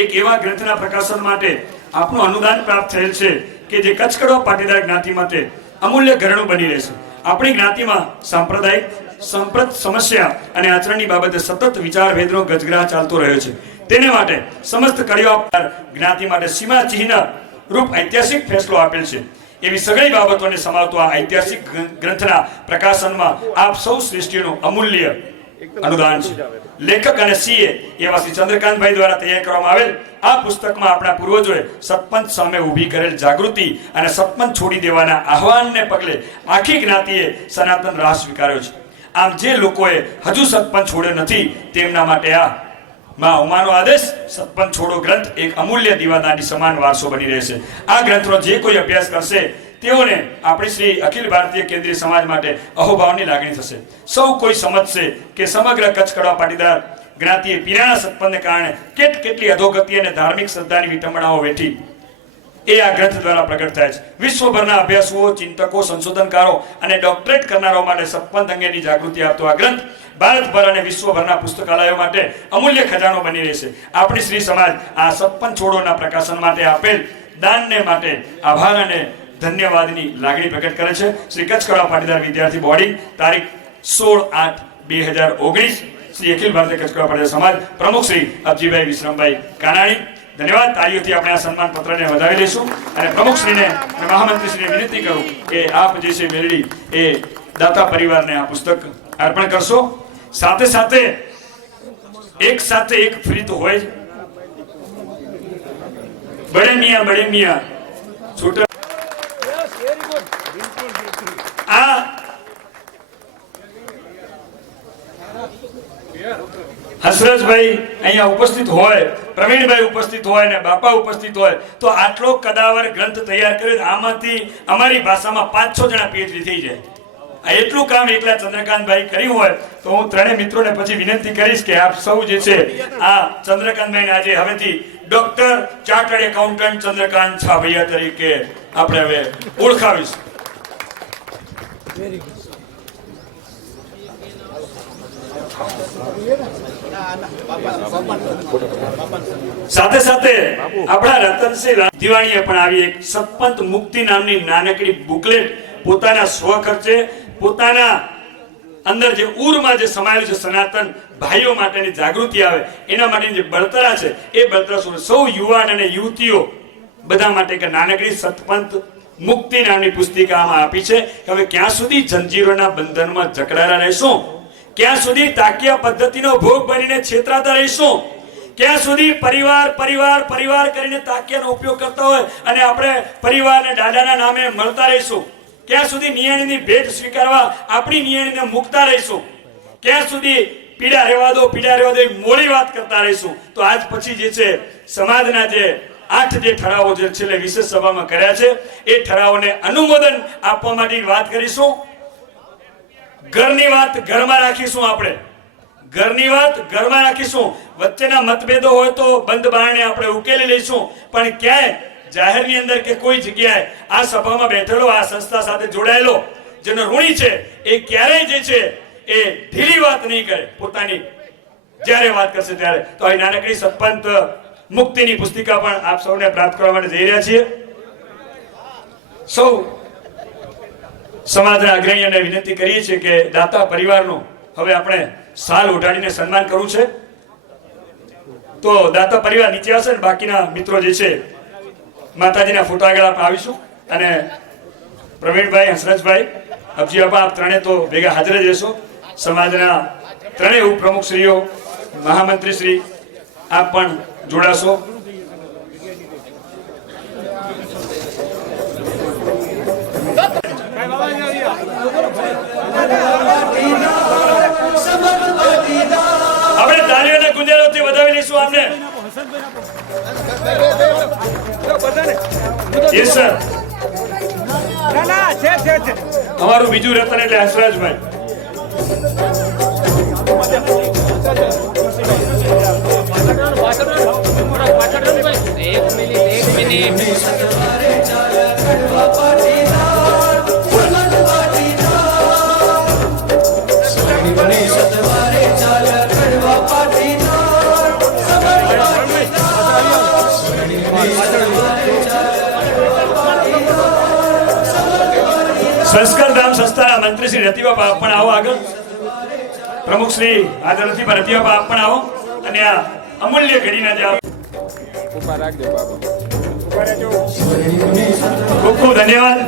એક એવા ગ્રંથના પ્રકાશન માટે આપનું અનુદાન પ્રાપ્ત થયેલ છે કે જે કચ્છકડવા પાટીદાર જ્ઞાતિ માટે અમૂલ્ય ઘરણું બની રહેશે આપણી જ્ઞાતિમાં સાંપ્રદાયિક સંપ્રત સમસ્યા અને આચરણની બાબતે સતત વિચાર ભેદનો ગજગ્રાહ ચાલતો રહ્યો છે તેને માટે સમસ્ત કડીવા જ્ઞાતિ માટે સીમા ચિહ્ન રૂપ ઐતિહાસિક ફેસલો આપેલ છે એવી સઘળી બાબતોને સમાવતો આ ઐતિહાસિક ગ્રંથના પ્રકાશનમાં આપ સૌ શ્રેષ્ઠીઓનું અમૂલ્ય અનુદાન છે લેખક અને સીએ એવા શ્રી ચંદ્રકાંતભાઈ દ્વારા તૈયાર કરવામાં આવેલ આ પુસ્તકમાં આપણા પૂર્વજોએ સતપંચ સામે ઊભી કરેલ જાગૃતિ અને સતપંચ છોડી દેવાના આહવાનને પગલે આખી જ્ઞાતિએ સનાતન રાહ સ્વીકાર્યો છે આમ જે લોકોએ હજુ સતપંચ છોડ્યો નથી તેમના માટે આ માં ઉમાનો આદેશ સતપંચ છોડો ગ્રંથ એક અમૂલ્ય દીવાદાંડી સમાન વારસો બની રહેશે આ ગ્રંથનો જે કોઈ અભ્યાસ કરશે તેઓને આપણી શ્રી અખિલ ભારતીય કેન્દ્રીય સમાજ માટે અહોભાવની લાગણી થશે સૌ કોઈ સમજશે કે સમગ્ર કચ્છકડવા પાટીદાર જ્ઞાતિએ પીરાણા સતપંચને કારણે કેટલી અધોગતિ અને ધાર્મિક શ્રદ્ધાની વિટંબણાઓ વેઠી એ આ ગ્રંથ દ્વારા પ્રગટ થાય છે વિશ્વભરના અભ્યાસુઓ ચિંતકો સંશોધનકારો અને ડોક્ટરેટ કરનારાઓ માટે સતપંચ અંગેની જાગૃતિ આપતો આ ગ્રંથ ભારતભર અને વિશ્વભરના પુસ્તકાલયો માટે અમૂલ્ય ખજાનો બની રહેશે આપણી શ્રી સમાજ આ સતપંચ છોડોના પ્રકાશન માટે આપેલ દાનને માટે આભાર અને ધન્યવાદની લાગણી પ્રગટ કરે છે શ્રી કચ્છકડવા પાટીદાર વિદ્યાર્થી બોડી તારીખ 16/8/2019 શ્રી અખિલ ભારતીય કચ્છકડવા પાટીદાર સમાજ પ્રમુખ શ્રી અબજીભાઈ વિશ્રમભાઈ કાનાણી ધન્યવાદ તાળીઓથી આપણે આ સન્માન પત્રને વધાવી લઈશું અને પ્રમુખ શ્રીને અને મહામંત્રી શ્રીને વિનંતી કરું કે આપ જે છે મેળવી એ દાતા પરિવારને આ પુસ્તક અર્પણ કરશો સાથે સાથે એક ફ્રી તો હોય જ બડે મિયા છોટા આ હસરતભાઈ અહીંયા ઉપસ્થિત હોય પ્રવીણભાઈ ઉપસ્થિત હોય ને બાપા ઉપસ્થિત હોય તો આટલો કદાવર ગ્રંથ તૈયાર કર્યો આમાંથી અમારી ભાષામાં 5-6 જણા પીએચડી થઈ જાય એટલું કામ એકલા ચંદ્રકાંતભાઈ કર્યું હોય તો હું ત્રણેય મિત્રોને પછી વિનંતી કરીશ કે આપ સૌ જે છે આ ચંદ્રકાંતભાઈને આજે હવેથી doctor chartered accountant Chandrakant Chhabhaiya તરીકે આપણે હવે ઓળખાવીશું સાથે સાથે આપણા રતનસિંહ દિવાણીએ પણ આવી એક સતપંચ મુક્તિ નામની નાનકડી બુકલેટ પોતાના સ્વખર્ચે પોતાના અંદર જે ઉરમાં જે સમાયેલું છે સનાતન ભાઈઓ માટેની જાગૃતિ આવે એના માટેની જે બળતરા છે એ બળતરા સૌ યુવાન અને યુવતીઓ બધા માટે એક નાનકડી સતપંચ મુક્તિ નામની પુસ્તિકામાં આપી છે કે હવે ક્યાં સુધી જંજીરોના બંધનમાં જકડાયેલા રહીશું, ક્યાં સુધી તાકિયા પદ્ધતિનો ભોગ બનીને છેતરાતા રહીશું, ક્યાં સુધી પરિવાર પરિવાર પરિવાર કરીને તાકિયાનો ઉપયોગ કરતા હોય અને આપણે પરિવારને દાદાના નામે મળતા રહીશું, ક્યાં સુધી નિયાણીની ભેટ સ્વીકારવા આપણી નિયાણીને મૂકતા રહીશું, ક્યાં સુધી પીડા રહેવા દો મોડી વાત કરતા રહીશું. તો આજ પછી જે છે સમાજના જે 8 જે ઠરાવો જે છેલ્લે વિશેષ સભામાં કર્યા છે એ ઠરાવોને અનુમોદન આપવા માટે વાત કરીશું. ઘરની વાત ઘરમાં રાખીશું, આપણે ઘરની વાત ઘરમાં રાખીશું. વચ્ચેના મતભેદો હોય તો બંધ બારણે આપણે ઉકેલી લઈશું, પણ ક્યાંય જાહેરની અંદર કે કોઈ જગ્યાએ આ સભામાં બેઠેલો આ સંસ્થા સાથે જોડાયેલો જેનો ઋણી છે એ ક્યારેય જે છે એ ઢીલી વાત નહીં કરે. પોતાની જ્યારે વાત કરશે ત્યારે તો આ નાનકડી સતપંથ મુક્તિની પુસ્તિકા પણ આપ સૌને પ્રાપ્ત કરવા માટે જઈ રહ્યા છીએ. સૌ સમાજના અગ્રણીઓને વિનંતી કરીએ છીએ કે દાતા પરિવારનું હવે આપણે સાલ ઓઢાડીને સન્માન કરવું છે. તો દાતા પરિવાર નીચે આવશે ને બાકીના મિત્રો જે છે માતાજીના ફોટા આગળ આપણે આવીશું અને પ્રવીણભાઈ, હંસરાજભાઈ, અબજી બાપા આપ ત્રણે તો ભેગા હાજર જ રહેશો. સમાજના ત્રણેય ઉપપ્રમુખશ્રીઓ, મહામંત્રીશ્રી આપ પણ જોડાશો. આપણે તાળીઓના ગુંજારોથી વધાવી લઈશું આમને. Yes sir. અમારું બીજું રતન એટલે હંસરાજભાઈ. એક મિનિટ સંસ્કાર ધામ સંસ્થાના મંત્રી શ્રી રતિબાપા આપ પણ આવો આગળ. પ્રમુખ શ્રી હાજર નથી પણ રતિબાપા આપ પણ આવો અને આ અમૂલ્ય ઘડીના જે ઉભા રાખજો બાબા. ખૂબ ખૂબ ધન્યવાદ.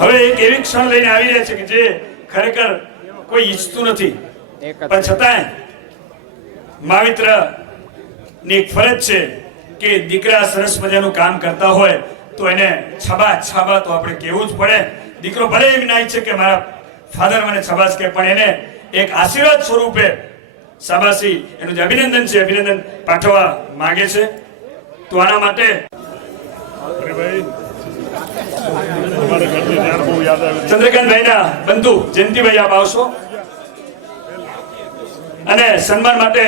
હવે એક એવી ક્ષણ લઈને આવી રહ્યા છે કે જે ખરેખર કોઈ ઈચ્છતું નથી, પણ છતાંય માવિત્ર ની ફરજ છે કે દીકરા સરસ મજાનું કામ કરતા હોય તો એને છબા છાબા તો આપણે કહેવું જ પડે. દીકરો ભલે એમ ના ઈચ્છે કે મારા ફાધર મને છબાસ કે, પણ એને એક આશીર્વાદ સ્વરૂપે શાબાશી એનું જે અભિનંદન છે અભિનંદન પાઠવવા માંગે છે. તો આના માટે ચંદ્રકાંતભાઈના બંધુ જયંતિભાઈ આપ આવશો અને સન્માન માટે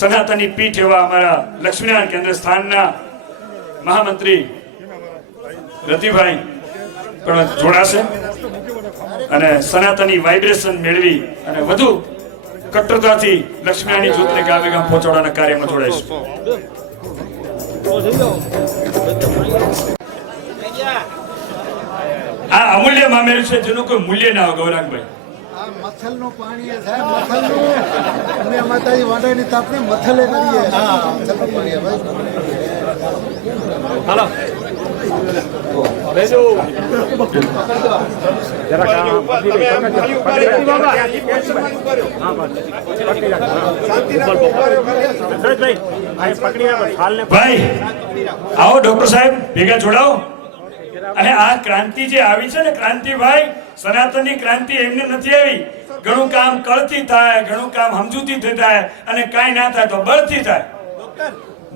સનાતની પીઠ એવા અમારા લક્ષ્મીનારાયણ કેન્દ્ર સ્થાનના મહામંત્રી રતિભાઈ પણ જોડાશે અને સનાતની વાઇબ્રેશન મેળવી અને વધુ કટ્ટરતાથી લક્ષ્મીનારાયણની જ્યોતને ગામે ગામ પહોંચાડવાના કાર્યમાં જોડાઈશું. આ અમૂલ્ય મામેરું છે જેનું કોઈ મૂલ્ય ના હોય. ગૌરાંગભાઈ મથલનું પાણી છે સાહેબ, મથલનું અમે માતાજી વાડાની તાપને મથલે કરીએ. હા મથલનું પાણી ભાઈ. હાલો લેજો ભાઈ આવો ડોક્ટર સાહેબ ભેગા જોડાઓ. અને આ ક્રાંતિ જે આવી છે ને ક્રાંતિભાઈ, સનાતનની ક્રાંતિ એમને નથી આવી. ઘણું કામ કળથી થાય, ઘણું કામ સમજૂતીથી થાય અને કાંઈ ના થાય તો બળથી થાય.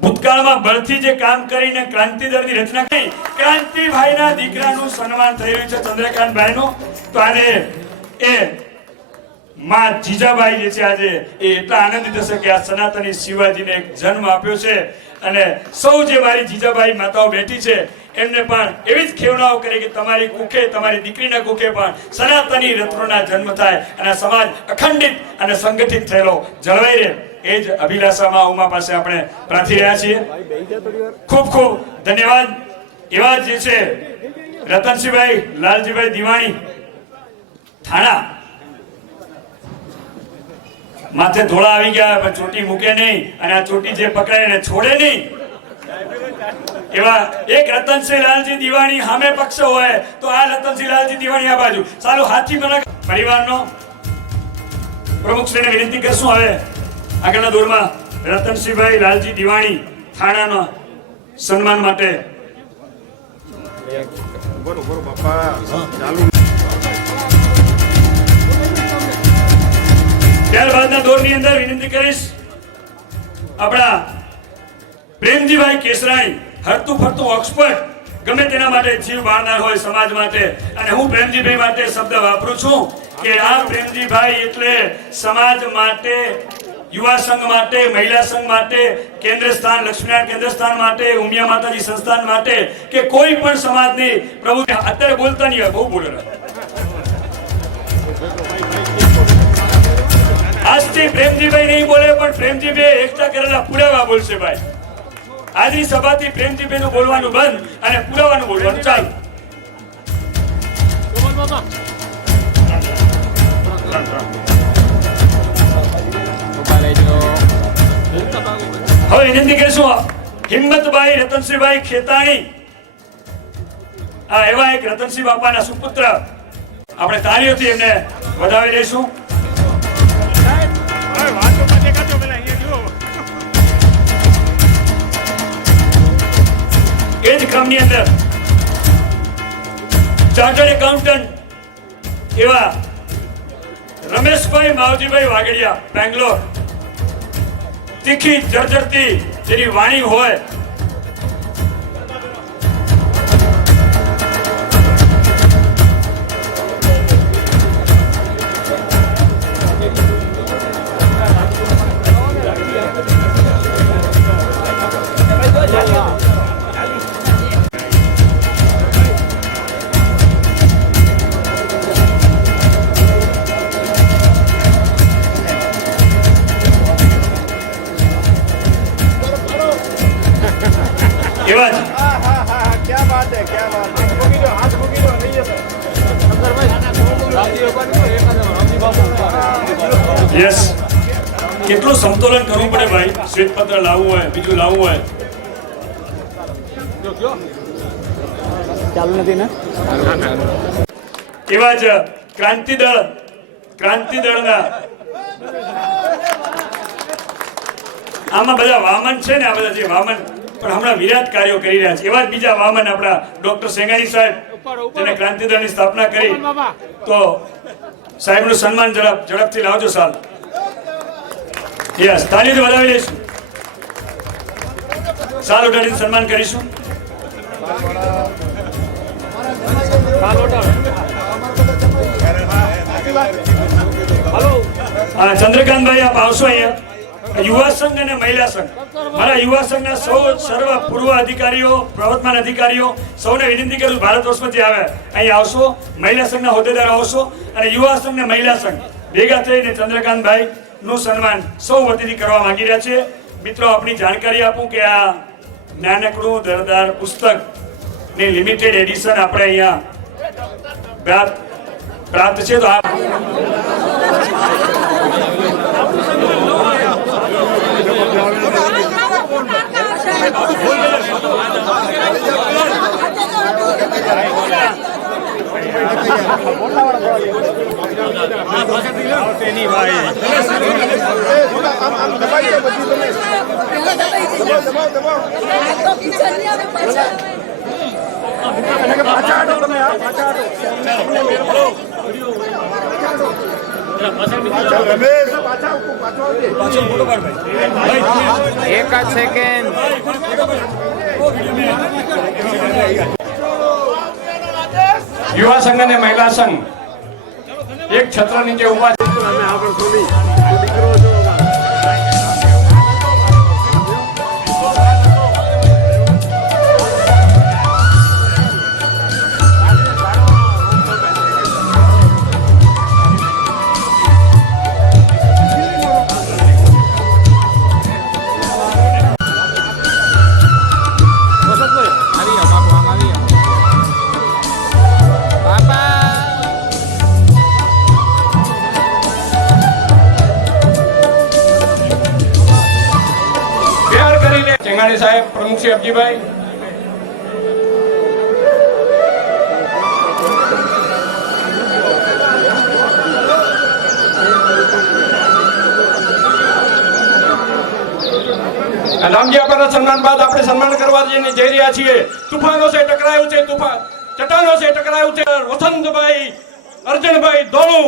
ભૂતકાળમાં બળથી જે કામ કરીને ક્રાંતિ દળની રચના કરી, ક્રાંતિભાઈના દીકરાનું સન્માન થઈ રહ્યું છે ચંદ્રકાંતભાઈનું. તો આજે એ માં જીજાબાઈ જે છે આજે એ એટલા આનંદિત હશે કે આ સનાતની શિવાજીને એક જન્મ આપ્યો છે. અને સૌ જે મારી જીજાબાઈ માતાઓ બેઠી છે એમને પણ એવી જ ખેવનાઓ કરી કે તમારી કુખે, તમારી દીકરીના કુખે પણ સનાતની રત્નોના જન્મ થાય અને સમાજ અખંડિત અને સંગઠિત થયેલો જળવાઈ રહે. એ જ અભિલાષામાં ઉમા પાસે આપણે પ્રાર્થી રહ્યા છીએ. ખૂબ ખૂબ ધન્યવાદ. એવા જે છે રતનસિંહભાઈ લાલજીભાઈ દિવાણી થાણા, માથે ધોળા આવી ગયા પણ ચોટી મૂકે નહીં અને આ ચોટી જે પકડાય એને છોડે નહીં. એવા એક રતનસિંહ લાલજી દિવાણી સામે પક્ષ હોય તો આ રતનસિંહ લાલજી દિવાણી આ બાજુ ચાલો હાથી મને પરિવારનો પ્રમુખશ્રીને વિનંતી કરશું હવે આગળના દોરમાં રતનસિંહભાઈ લાલજી દિવાણી થાણાનો સન્માન માટે ત્યારબાદના દોરની અંદર વિનંતી કરીશ આપણા પ્રેમજીભાઈ કેસરાણી હરતું ફરતું ઓક્સફર્ડ ગમે તેના માટે જીવ બાળનાર હોય સમાજ માટે અને હું પ્રેમજીભાઈ માટે શબ્દ વાપરું છું કે આ પ્રેમજીભાઈ એટલે સમાજ માટે યુવા સંઘ માટે મહિલા સંઘ માટે કેન્દ્ર સ્થાન લક્ષ્મીનારાયણ કેન્દ્ર સ્થાન માટે ઉમિયા માતાજી સંસ્થાન માટે કે કોઈ પણ સમાજની પ્રભુ અત્યારે બોલતા નહીં હોય બહુ બોલેલા આજથી પ્રેમજીભાઈ નહીં બોલે પણ પ્રેમજીભાઈ એકઠા કરેલા પુરાવા બોલશે ભાઈ આજની સભાથી પ્રેમજીભાઈ નું બોલવાનું બંધ અને પુરાવાનું બોલવાનું ચાલુ હવે વિનંતી કરીશું હિંમતભાઈ રતનસિંહભાઈ ખેતાણી આ એવા એક રતનસિંહ બાપાના સુપુત્ર આપણે તાળીઓથી એમને વધાવી દઈશું એ જ ક્રમની અંદર ચાર્ટર્ડ એકાઉન્ટન્ટ એવા રમેશભાઈ માવજીભાઈ વાગડિયા બેંગ્લોર તીખી જર્જરતી જેની વાણી હોય એવા જ યસ કેટલું સંતુલન કરવું પડે ભાઈ શ્વેતપત્ર લાવવું હોય બીજું લાવવું હોય ચાલુ નથી ને એવા જ ક્રાંતિદળના આમાં બધા વામન છે ને આ બધા જે વામન પણ હમણાં વિરાટ કાર્યો કરી રહ્યા છે એવા જ બીજા વામન આપણા ડોક્ટર સેંગાણી સાહેબ જેને ક્રાંતિદળની સ્થાપના કરી તો સાહેબનું સન્માન ઝડપથી લાવજો સાલ યસ તાળીથી વધાવી લઈશું સાલ ઉઠાડીને સન્માન કરીશું ચંદ્રકાંતભાઈ આપ આવશો અહીંયા યુવા સંઘ અને મહિલા સંઘ મારા યુવા સંઘના સર્વ પૂર્વ અધિકારીઓ પ્રવર્તમાન અધિકારીઓ સૌને વિનંતી કરું ભારત વર્ષમાંથી આવ્યા અહીં આવશો મહિલા સંઘના હોદ્દેદારો આવશો અને યુવા સંઘ અને મહિલા સંઘ ભેગા થઈને ચંદ્રકાંતભાઈ નું સન્માન સૌ વતીથી કરવા માંગી રહ્યા છે મિત્રો આપની જાણકારી આપું કે આ નાનકડું દરદાર પુસ્તક ની લિમિટેડ એડિશન આપણે અહીંયા પ્રાપ્ત છે તો એક જ સેકન્ડ યુવા સંઘ અને મહિલા સંઘ એક છત્ર નીચે ઉભા છે સાહેબ પ્રમુખ શ્રી અબજીભાઈ રામજી બાપાના સન્માન બાદ આપણે સન્માન કરવા જઈ રહ્યા છીએ. તુફાનો છે ટકરાયું છે, તુફાન ચટાનો છે ટકરાયું છે. વસંતભાઈ અર્જણભાઈ ધોળુ,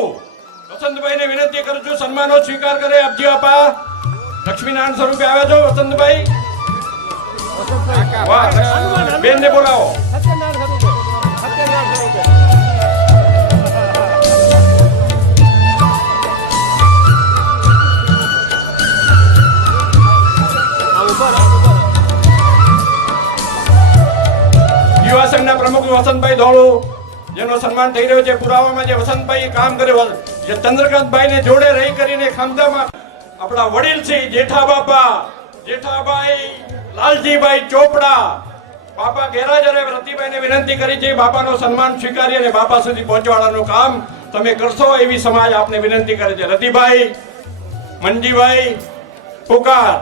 વસંતભાઈને વિનંતી કરું છું સન્માનો સ્વીકાર કરે. આપજી બાપા લક્ષ્મીનારાયણ સ્વરૂપે આવ્યા છો. વસંતભાઈ વાહ, બેનને બોલાવો. યુવા સંઘના પ્રમુખ વસંતભાઈ ધોળુ, જેનો સન્માન થઈ રહ્યો છે. પુરાવામાં જે વસંતભાઈ કામ કર્યું, જે ચંદ્રકાંતભાઈને જોડે રહી કરીને ખામદામાં આપણા વડીલ છે જેઠા બાપા, જેઠાભાઈ લાલજીભાઈ ચોપડા, બાપા ગેરહાજરે રતિભાઈને વિનંતી કરી છે બાપાનો સન્માન સ્વીકારી અને બાપા સુધી પહોંચવાડાનું કામ તમે કરશો એવી સમાજ આપને વિનંતી કરે છે. રતિભાઈ, મનજીભાઈ પુકાર.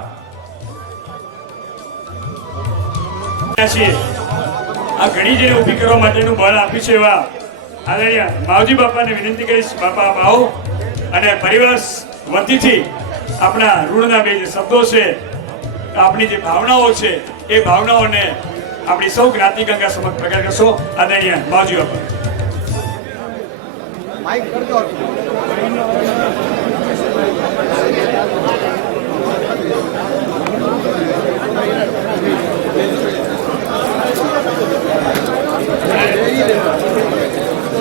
આ ઘણી જેને ઊભી કરવા માટેનું બળ આપ્યું છે એવા આદરણીય માવજી બાપાને વિનંતી કરીશ. બાપા આવો અને પરિવાર વતીથી આપણા ઋણના બે જે શબ્દો છે, આપણી જે ભાવનાઓ છે, એ ભાવનાઓને આપણી સૌ જ્ઞાતિ ગંગા સમક્ષ પ્રગટ કરશો. આદરણીય માવજી બાપા. માઇક કરજો.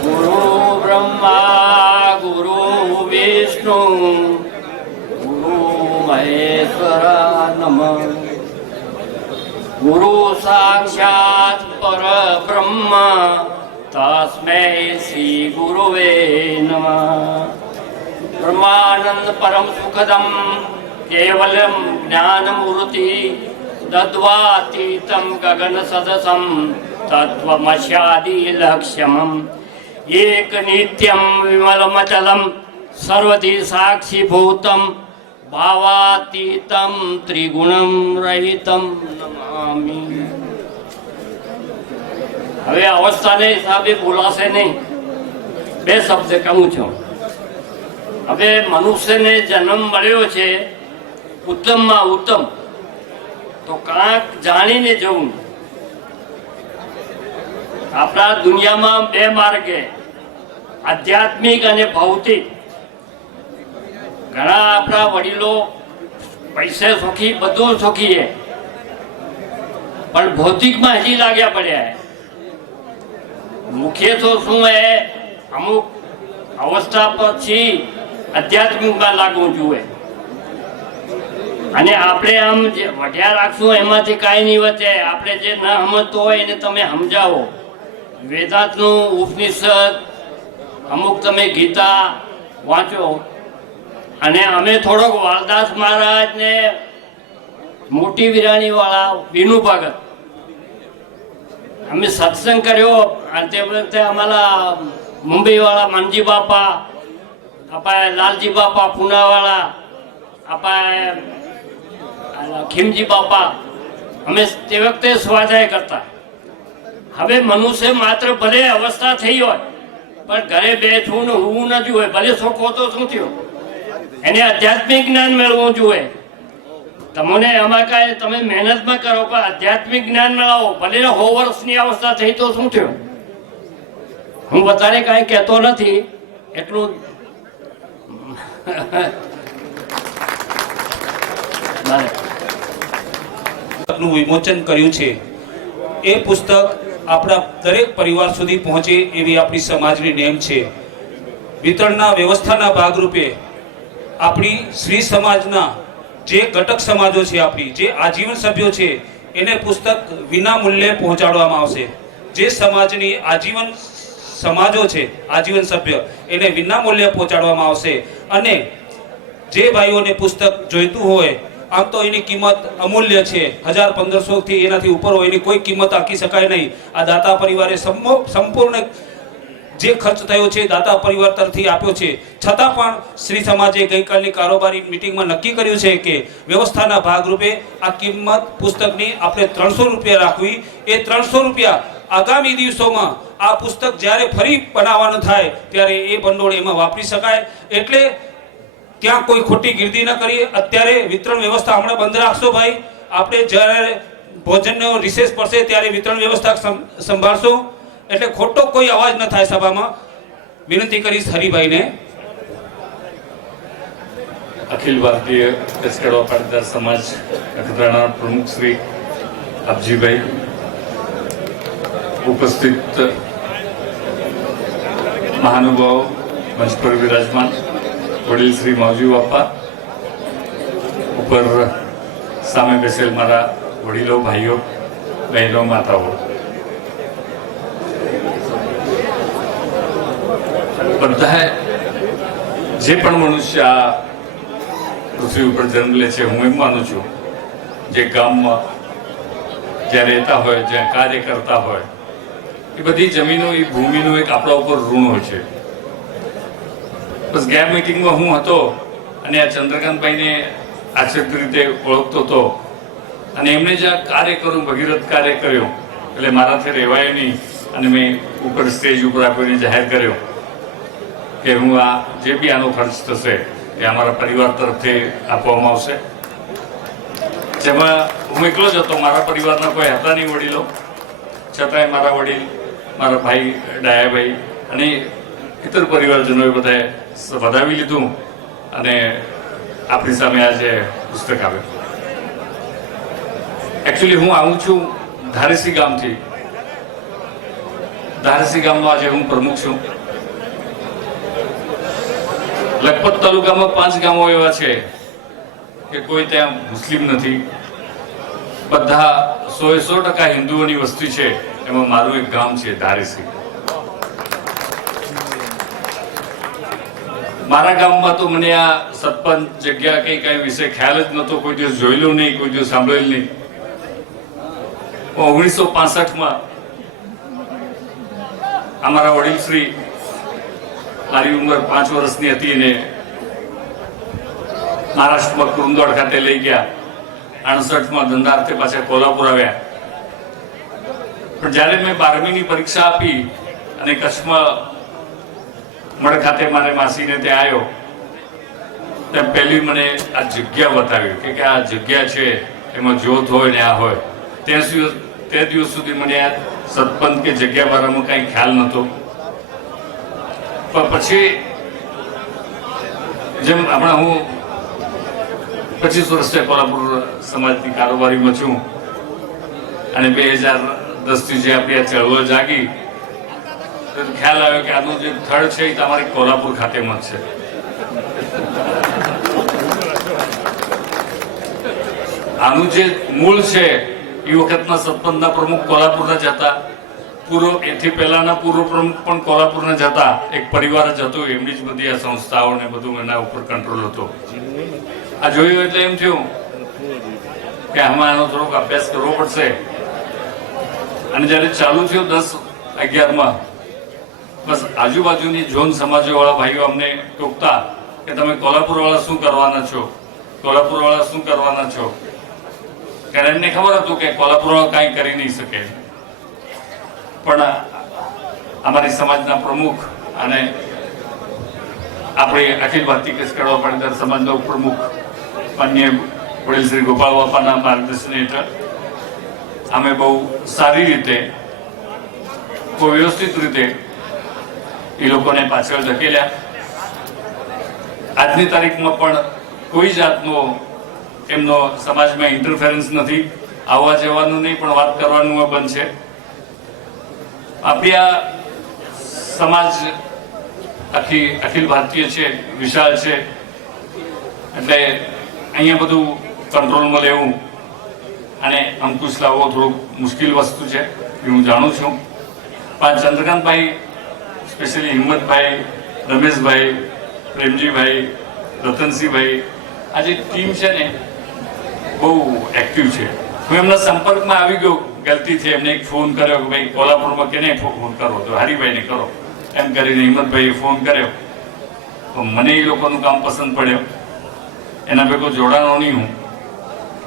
ગુરુ બ્રહ્મા ગુરુ વિષ્ણુ ગુરુ મહેશ્વર નમઃ. ગુરુ સાક્ષાત પરબ્રહ્મ તસ્મૈ શ્રી ગુરુવે નમઃ. બ્રહ્માનંદ પરમ સુખદમ કેવલમ જ્ઞાનમૂર્તિ દદ્વાતીતમ ગગન સદસમ તત્વમસ્યાદિ લક્ષ્યમમ એક નિત્યમ વિમલમચલમ સર્વથી સાક્ષીભૂતમ ભાવાતીતમ ત્રિગુણમ રહિતમ નમામિ. હવે અવસ્થાને હિસાબે બોલાશે નહીં, બે શબ્દ કહું છું. હવે મનુષ્યને જન્મ મળ્યો છે ઉત્તમમાં ઉત્તમ, તો કાંક જાણીને જવું. આપણા દુનિયામાં બે માર્ગે, આધ્યાત્મિક અને ભૌતિક. ઘણા આપણા વડીલો પૈસે સુખી, બધું સુખી, પણ ભૌતિકમાં હજી લાગ્યા પડ્યા. મુખ્ય તો શું હે, અમુક અવસ્થા પછી આધ્યાત્મિકમાં લાગવું જોઈએ. અને આપણે આમ જે વઢ્યા રાખશું એમાંથી કાંઈ નહીં વધે. આપણે જે ન સમજતો હોય એને તમે સમજાવો. વેદાંતનું ઉપનિષદ, અમુક તમે ગીતા વાંચો. અને અમે થોડોક વાલદાસ મહારાજ ને મોટી વિરાણી વાળા વિનુ ભગત અમે સત્સંગ કર્યો. અને તે વખતે અમારા મુંબઈ વાળા મનજી બાપા, આપણે લાલજી બાપા પૂનાવાળા, આપણે ખીમજી બાપા, અમે તે વખતે સ્વાધ્યાય કરતા. હવે મનુષ્ય માત્ર ભલે અવસ્થા થઈ હોય પણ ઘરે બેઠું ને હોવું ન જોઈએ. ભલે શોખો તો શું થયો, એને આધ્યાત્મિક જ્ઞાન મેળવવું જોઈએ. તમને આમાં કાંઈ તમે મહેનતમાં કરો પણ આધ્યાત્મિક જ્ઞાન મેળવો. ભલે 100 વર્ષની અવસ્થા થઈ તો શું થયું. હું વધારે કાંઈ કહેતો નથી, એટલું નું વિમોચન કર્યું છે. એ પુસ્તક આપણા દરેક પરિવાર સુધી પહોંચે એવી આપણી સમાજની નેમ છે. વિતરણના વ્યવસ્થાના ભાગરૂપે આપણી શ્રી સમાજના જે ઘટક સમાજો છે, આપણી જે આજીવન સભ્યો છે, એને પુસ્તક વિના મૂલ્યે પહોંચાડવામાં આવશે. જે સમાજની આજીવન સમાજો છે, આજીવન સભ્ય, એને વિના મૂલ્યે પહોંચાડવામાં આવશે. અને જે ભાઈઓને પુસ્તક જોઈતું હોય, આમ તો એની કિંમત અમૂલ્ય છે, 1000-1500 થી એનાથી ઉપર હોય, એની કોઈ કિંમત આંકી શકાય નહીં. આ દાતા પરિવારે સંપૂર્ણ જે ખર્ચ થયો છે દાતા પરિવાર તરફથી આપ્યો છે. છતાં પણ શ્રી સમાજે ગઈકાલની કારોબારી મિટિંગમાં નક્કી કર્યું છે કે વ્યવસ્થાના ભાગરૂપે આ કિંમત પુસ્તકની આપણે 300 રૂપિયા રાખવી. એ 300 રૂપિયા આગામી દિવસોમાં આ પુસ્તક જ્યારે ફરી બનાવવાનું થાય ત્યારે એ ભંડોળ એમાં વાપરી શકાય. એટલે ત્યાં કોઈ ખોટી ગીર્દી ન કરીએ. અત્યારે વિતરણ વ્યવસ્થા હમણાં બંધ રાખશો ભાઈ. આપણે જ્યારે ભોજનનો રિસેસ પડશે ત્યારે વિતરણ વ્યવસ્થા સંભાળશો, એટલે ખોટો કોઈ અવાજ ન થાય સભામાં. વિનંતી કરીશ હરિભાઈને. અખિલ ભારતીય કચકડવા પાટીદાર સમાજ નખત્રાણા પ્રમુખ શ્રી આપજીભાઈ, ઉપસ્થિત મહાનુભાવો, મંચ પર વિરાજમાન વડીલ શ્રી માવજી બાપા, ઉપર સામે બેસેલ મારા વડીલો, ભાઈઓ, બહેનો, માતાઓ, બધા જે પણ મનુષ્ય આ પૃથ્વી ઉપર જન્મ લે છે, હું એમ માનું છું જે ગામમાં જ્યાં રહેતા હોય, જ્યાં કાર્ય કરતા હોય, એ બધી જમીનો, એ ભૂમિનું એક આપણા ઉપર ઋણ હોય છે. બસ ગયા મિટિંગમાં હું હતો અને આ ચંદ્રકાંતભાઈને આશ્ચર્ય રીતે ઓળખતો હતો અને એમણે જે આ કાર્ય કર્યું, ભગીરથ કાર્ય કર્યું, એટલે મારાથી રહેવાય નહીં અને મેં ઉપર સ્ટેજ ઉપર આપીને જાહેર કર્યો કે હું આ જે બી આનો ખર્ચ થશે એ અમારા પરિવાર તરફથી આપવામાં આવશે. જેમાં હું એકલો જ હતો, મારા પરિવારના કોઈ હતા નહીં વડીલો, છતાંય મારા વડીલ, મારા ભાઈ ડાયાભાઈ અને ઇતર પરિવારજનોએ બધાએ વધાવી લીધું અને આપણી સામે આજે પુસ્તક આવ્યું. એકચ્યુઅલી હું આવું છું ધારેસી ગામથી. ધારેસી ગામનો આજે હું પ્રમુખ છું. લખપત તાલુકામાં 5 ગામો એવા છે કે કોઈ ત્યાં મુસ્લિમ નથી, બધા 100% હિન્દુઓની વસ્તી છે. એમાં મારું એક ગામ છે ધારેસી. મારા ગામમાં તો મને આ સરપંચ જગ્યા કઈ વિશે ખ્યાલ જ નહોતો, કોઈ દિવસ જોયેલું નહીં, કોઈ દિવસ સાંભળેલું નહીં. 1965માં અમારા વડીલ શ્રી, મારી ઉંમર 5 વર્ષની હતી ને મહારાષ્ટ્રમાં કુરુંદવાડ ખાતે લઈ ગયા. 68માં ધંધાર્થે પાછા કોલ્હાપુર આવ્યા. પણ જ્યારે મેં 12મીની પરીક્ષા આપી અને કચ્છમાં મળ ખાતે મારે માસીને ત્યાં આવ્યો, ત્યાં પહેલી મને આ જગ્યા બતાવી કે આ જગ્યા છે, એમાં જ્યોત હોય ને આ હોય. તે દિવસ સુધી મને આ સરપંચ કે જગ્યા બારામાં કઈ ખ્યાલ નહોતો. પણ પછી જેમ હમણાં હું 25 વર્ષથી કોલ્હાપુર સમાજની કારોબારીમાં છું અને 2010થી જે આપણી આ ચળવળ જાગી, તો ખ્યાલ આવ્યો કે આનું જે થડ છે એ તમારી કોલ્હાપુર ખાતેમાં જ છે. આનું જે મૂળ છે એ વખતના સરપંચના પ્રમુખ કોલ્હાપુરના જ હતા. એથી પહેલાના પૂર્વ પ્રમુખ પણ કોલ્હાપુરના જ હતા. એક પરિવાર જ હતો, એમની જ બધી આ સંસ્થાઓ ને બધું એના ઉપર કંટ્રોલ હતો. આ જોયું એટલે એમ થયું કે આમાં આનો થોડોક અભ્યાસ કરવો પડશે. અને જયારે ચાલુ થયો 10-11માં, બસ આજુબાજુની ઝોન સમાજો વાળા ભાઈઓ અમને ટોકતા કે તમે કોલ્હાપુર વાળા શું કરવાના છો, કોલ્હાપુર વાળા શું કરવાના છો. કારણ એમને ખબર હતું કે કોલ્હાપુર વાળા કાંઈ કરી નહીં શકે. પણ અમારી સમાજના પ્રમુખ અને આપણે અખિલ ભારતીય કચકડવા પાટીદાર સમાજના પ્રમુખ માનનીય વડીલ શ્રી ગોપાલ બાપાના માર્ગદર્શન હેઠળ અમે બહુ સારી રીતે, બહુ વ્યવસ્થિત રીતે એ લોકોને પાછળ ધકેલ્યા. આજની તારીખમાં પણ કોઈ જાતનો એમનો સમાજમાં ઇન્ટરફેરન્સ નથી. આવવા જવાનું નહીં, પણ વાત કરવાનું બંધ છે. આપણી આ સમાજ અખિલ ભારતીય છે, વિશાળ છે, એટલે અહીંયા બધું કંટ્રોલમાં લેવું અને અંકુશ લાવવો થોડુંક મુશ્કેલ વસ્તુ છે, એ હું જાણું છું. પણ ચંદ્રકાંતભાઈ, સ્પેશિયલી હિંમતભાઈ, રમેશભાઈ, પ્રેમજીભાઈ, રતનસિંહભાઈ, આ જે ટીમ છે ને બહુ એક્ટિવ છે. હું એમના સંપર્કમાં આવી ગયો ગલતીથી. એમને એક ફોન કર્યો કે ભાઈ કોલ્હાપુરમાં કેને ફોન કરો, તો હરિભાઈને કરો એમ કરીને હિંમતભાઈએ ફોન કર્યો. તો મને એ લોકોનું કામ પસંદ પડ્યો. એના ભેગો જોડાણો નહીં હું,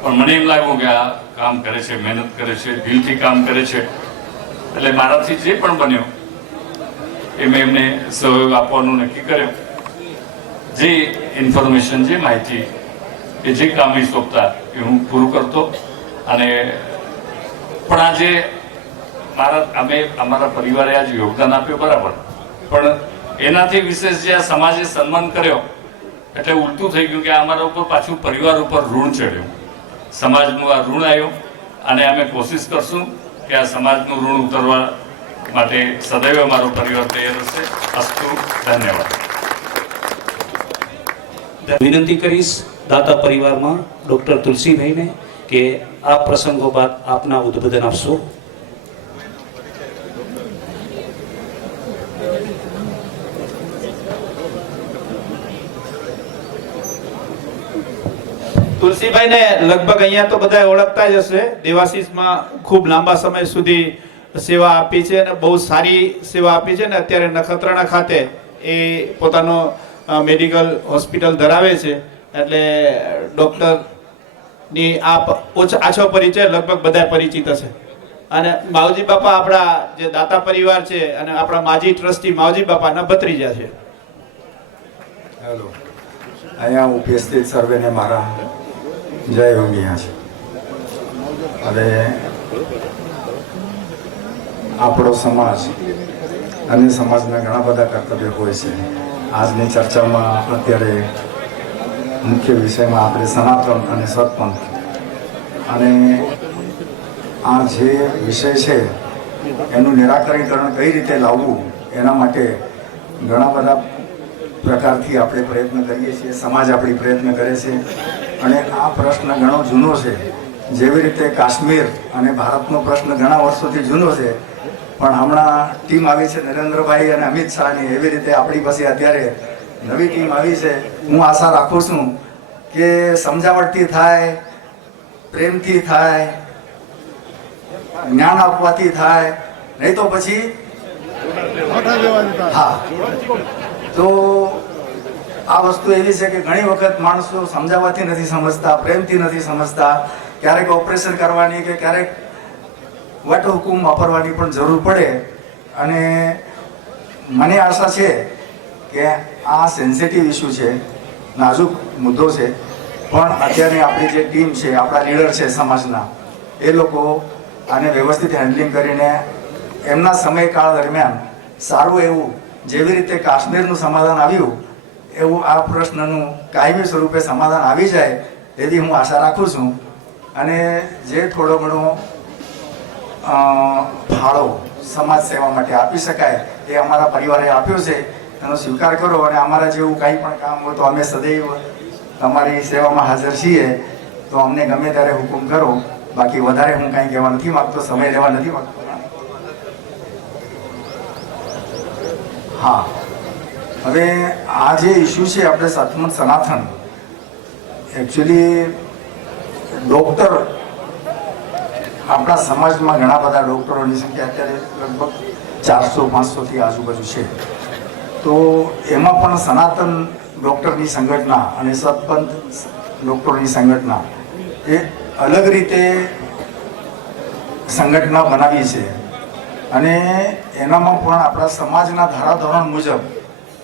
પણ મને એમ લાગ્યું કે આ કામ કરે છે, મહેનત કરે છે, દિલથી કામ કરે છે. એટલે મારાથી જે પણ બન્યો એ મેં એમને સહયોગ આપવાનું નક્કી કર્યો. જે ઇન્ફોર્મેશન, જે માહિતી, એ જે કામ એ સોંપતા એ હું પૂરું કરતો. અને પણ આજે અમારા પરિવારે આજે યોગદાન આપ્યું બરાબર, પણ એનાથી વિશેષ જે આ સમાજે સન્માન કર્યો એટલે ઉલટું થઈ ગયું કે અમારા ઉપર પાછું પરિવાર ઉપર ઋણ ચડ્યું, સમાજનું આ ઋણ આવ્યું અને અમે કોશિશ કરશું કે આ સમાજનું ઋણ ઉતરવા માટે સદૈવ અમારો પરિવાર તૈયાર હશે. અસ્તુ, ધન્યવાદ. વિનંતી કરીશ દાતા પરિવારમાં ડૉક્ટર તુલસીભાઈને કે આ પ્રસંગો બાદ આપના ઉદ્બોધન આપશો. તુલસીભાઈને લગભગ અહીંયા તો બધા ઓળખતા જ હશે. દેવાશીષમાં ખૂબ લાંબા સમય સુધી સેવા આપી છે અને બહુ સારી સેવા આપી છે ને અત્યારે નખત્રાણા ખાતે એ પોતાનો મેડિકલ હોસ્પિટલ ધરાવે છે. એટલે ડૉક્ટરની આછો પરિચય લગભગ બધા પરિચિત હશે. અને માવજી બાપા આપણા જે દાતા પરિવાર છે અને આપણા માજી ટ્રસ્ટી માવજી બાપાના ભત્રીજા છે. હેલો, અહીંયા ઉપસ્થિત સર્વેને મારા જય યોગીયા છે. હવે આપણો સમાજ અને સમાજના ઘણા બધા કર્તવ્યો હોય છે. આજની ચર્ચામાં અત્યારે મુખ્ય વિષયમાં આપણે સનાતન અને સત્પંથ અને આ જે વિષય છે એનું નિરાકરીકરણ કઈ રીતે લાવવું એના માટે ઘણા બધા પ્રકારથી આપણે પ્રયત્ન કરીએ છીએ, સમાજ આપણી પ્રયત્ન કરે છે. અને આ પ્રશ્ન ઘણો જૂનો છે. જેવી રીતે કાશ્મીર અને ભારતનો પ્રશ્ન ઘણા વર્ષોથી જૂનો છે, પણ હમણાં ટીમ આવી છે નરેન્દ્રભાઈ અને અમિત શાહની, એવી રીતે આપણી પાસે અત્યારે નવી ટીમ આવી છે. હું આશા રાખું છું કે સમજાવટથી થાય, પ્રેમથી થાય, જ્ઞાન આપવાથી થાય, નહીં તો પછી હા. તો આ વસ્તુ એવી છે કે ઘણી વખત માણસો સમજાવવાથી નથી સમજતા, પ્રેમથી નથી સમજતા. ક્યારેક ઓપરેશન કરવાની કે ક્યારેક વટ હુકુમ વાપરવાની પણ જરૂર પડે. અને મને આશા છે કે આ સેન્સિટિવ ઇસ્યુ છે, નાજુક મુદ્દો છે, પણ અત્યારે આપણી જે ટીમ છે, આપણા લીડર છે સમાજના, એ લોકો આને વ્યવસ્થિત હેન્ડલિંગ કરીને એમના સમયકાળ દરમિયાન સારું એવું, જેવી રીતે કાશ્મીરનું સમાધાન આવ્યું એવું આ પ્રશ્નનું કાયમી સ્વરૂપે સમાધાન આવી જાય એવી હું આશા રાખું છું. અને જે થોડો ઘણો ફાળો સમાજ સેવા માટે આપી શકાય એ અમારા પરિવારે આપ્યો છે, એનો સ્વીકાર કરો. અને અમારા જેવું કંઈ પણ કામ હોય તો અમે સદૈવ તમારી સેવામાં હાજર છીએ, તો અમને ગમે ત્યારે હુકુમ કરો. બાકી વધારે હું કંઈ કહેવા નથી માગતો, સમય લેવા નથી માગતો. હા, હવે આ જે ઇસ્યુ છે આપણે સત્પંથ સનાતન, એકચ્યુઅલી ડૉક્ટર આપણા સમાજમાં ઘણા બધા ડૉક્ટરોની સંખ્યા અત્યારે લગભગ 400-500થી આજુબાજુ છે. તો એમાં પણ સનાતન ડૉક્ટરની સંગઠના અને સત્પંથ ડૉક્ટરોની સંગઠના એ અલગ રીતે સંગઠના બનાવી છે. અને એનામાં પણ આપણા સમાજના ધારાધોરણ મુજબ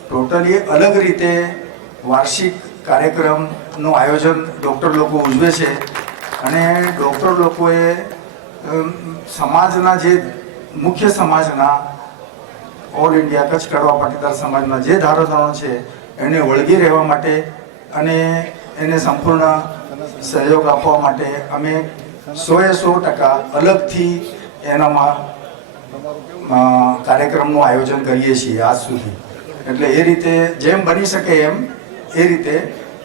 ટોટલી અલગ રીતે વાર્ષિક કાર્યક્રમનું આયોજન ડૉક્ટર લોકો ઉજવે છે. અને ડૉક્ટર લોકોએ સમાજના જે મુખ્ય સમાજના ઓલ ઇન્ડિયા કચ્છ કડવા પાટીદાર સમાજના જે ધારાધોરણ છે એને વળગી રહેવા માટે અને એને સંપૂર્ણ સહયોગ આપવા માટે અમે 100% અલગથી એનામાં કાર્યક્રમનું આયોજન કરીએ છીએ આજ સુધી. એટલે એ રીતે જેમ બની શકે એમ એ રીતે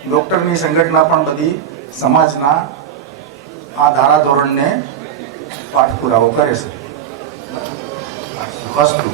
ડૉક્ટરની સંગઠના પણ બધી સમાજના આ ધારાધોરણને પાઠ પુરાવો કરે છે. વસ્તુ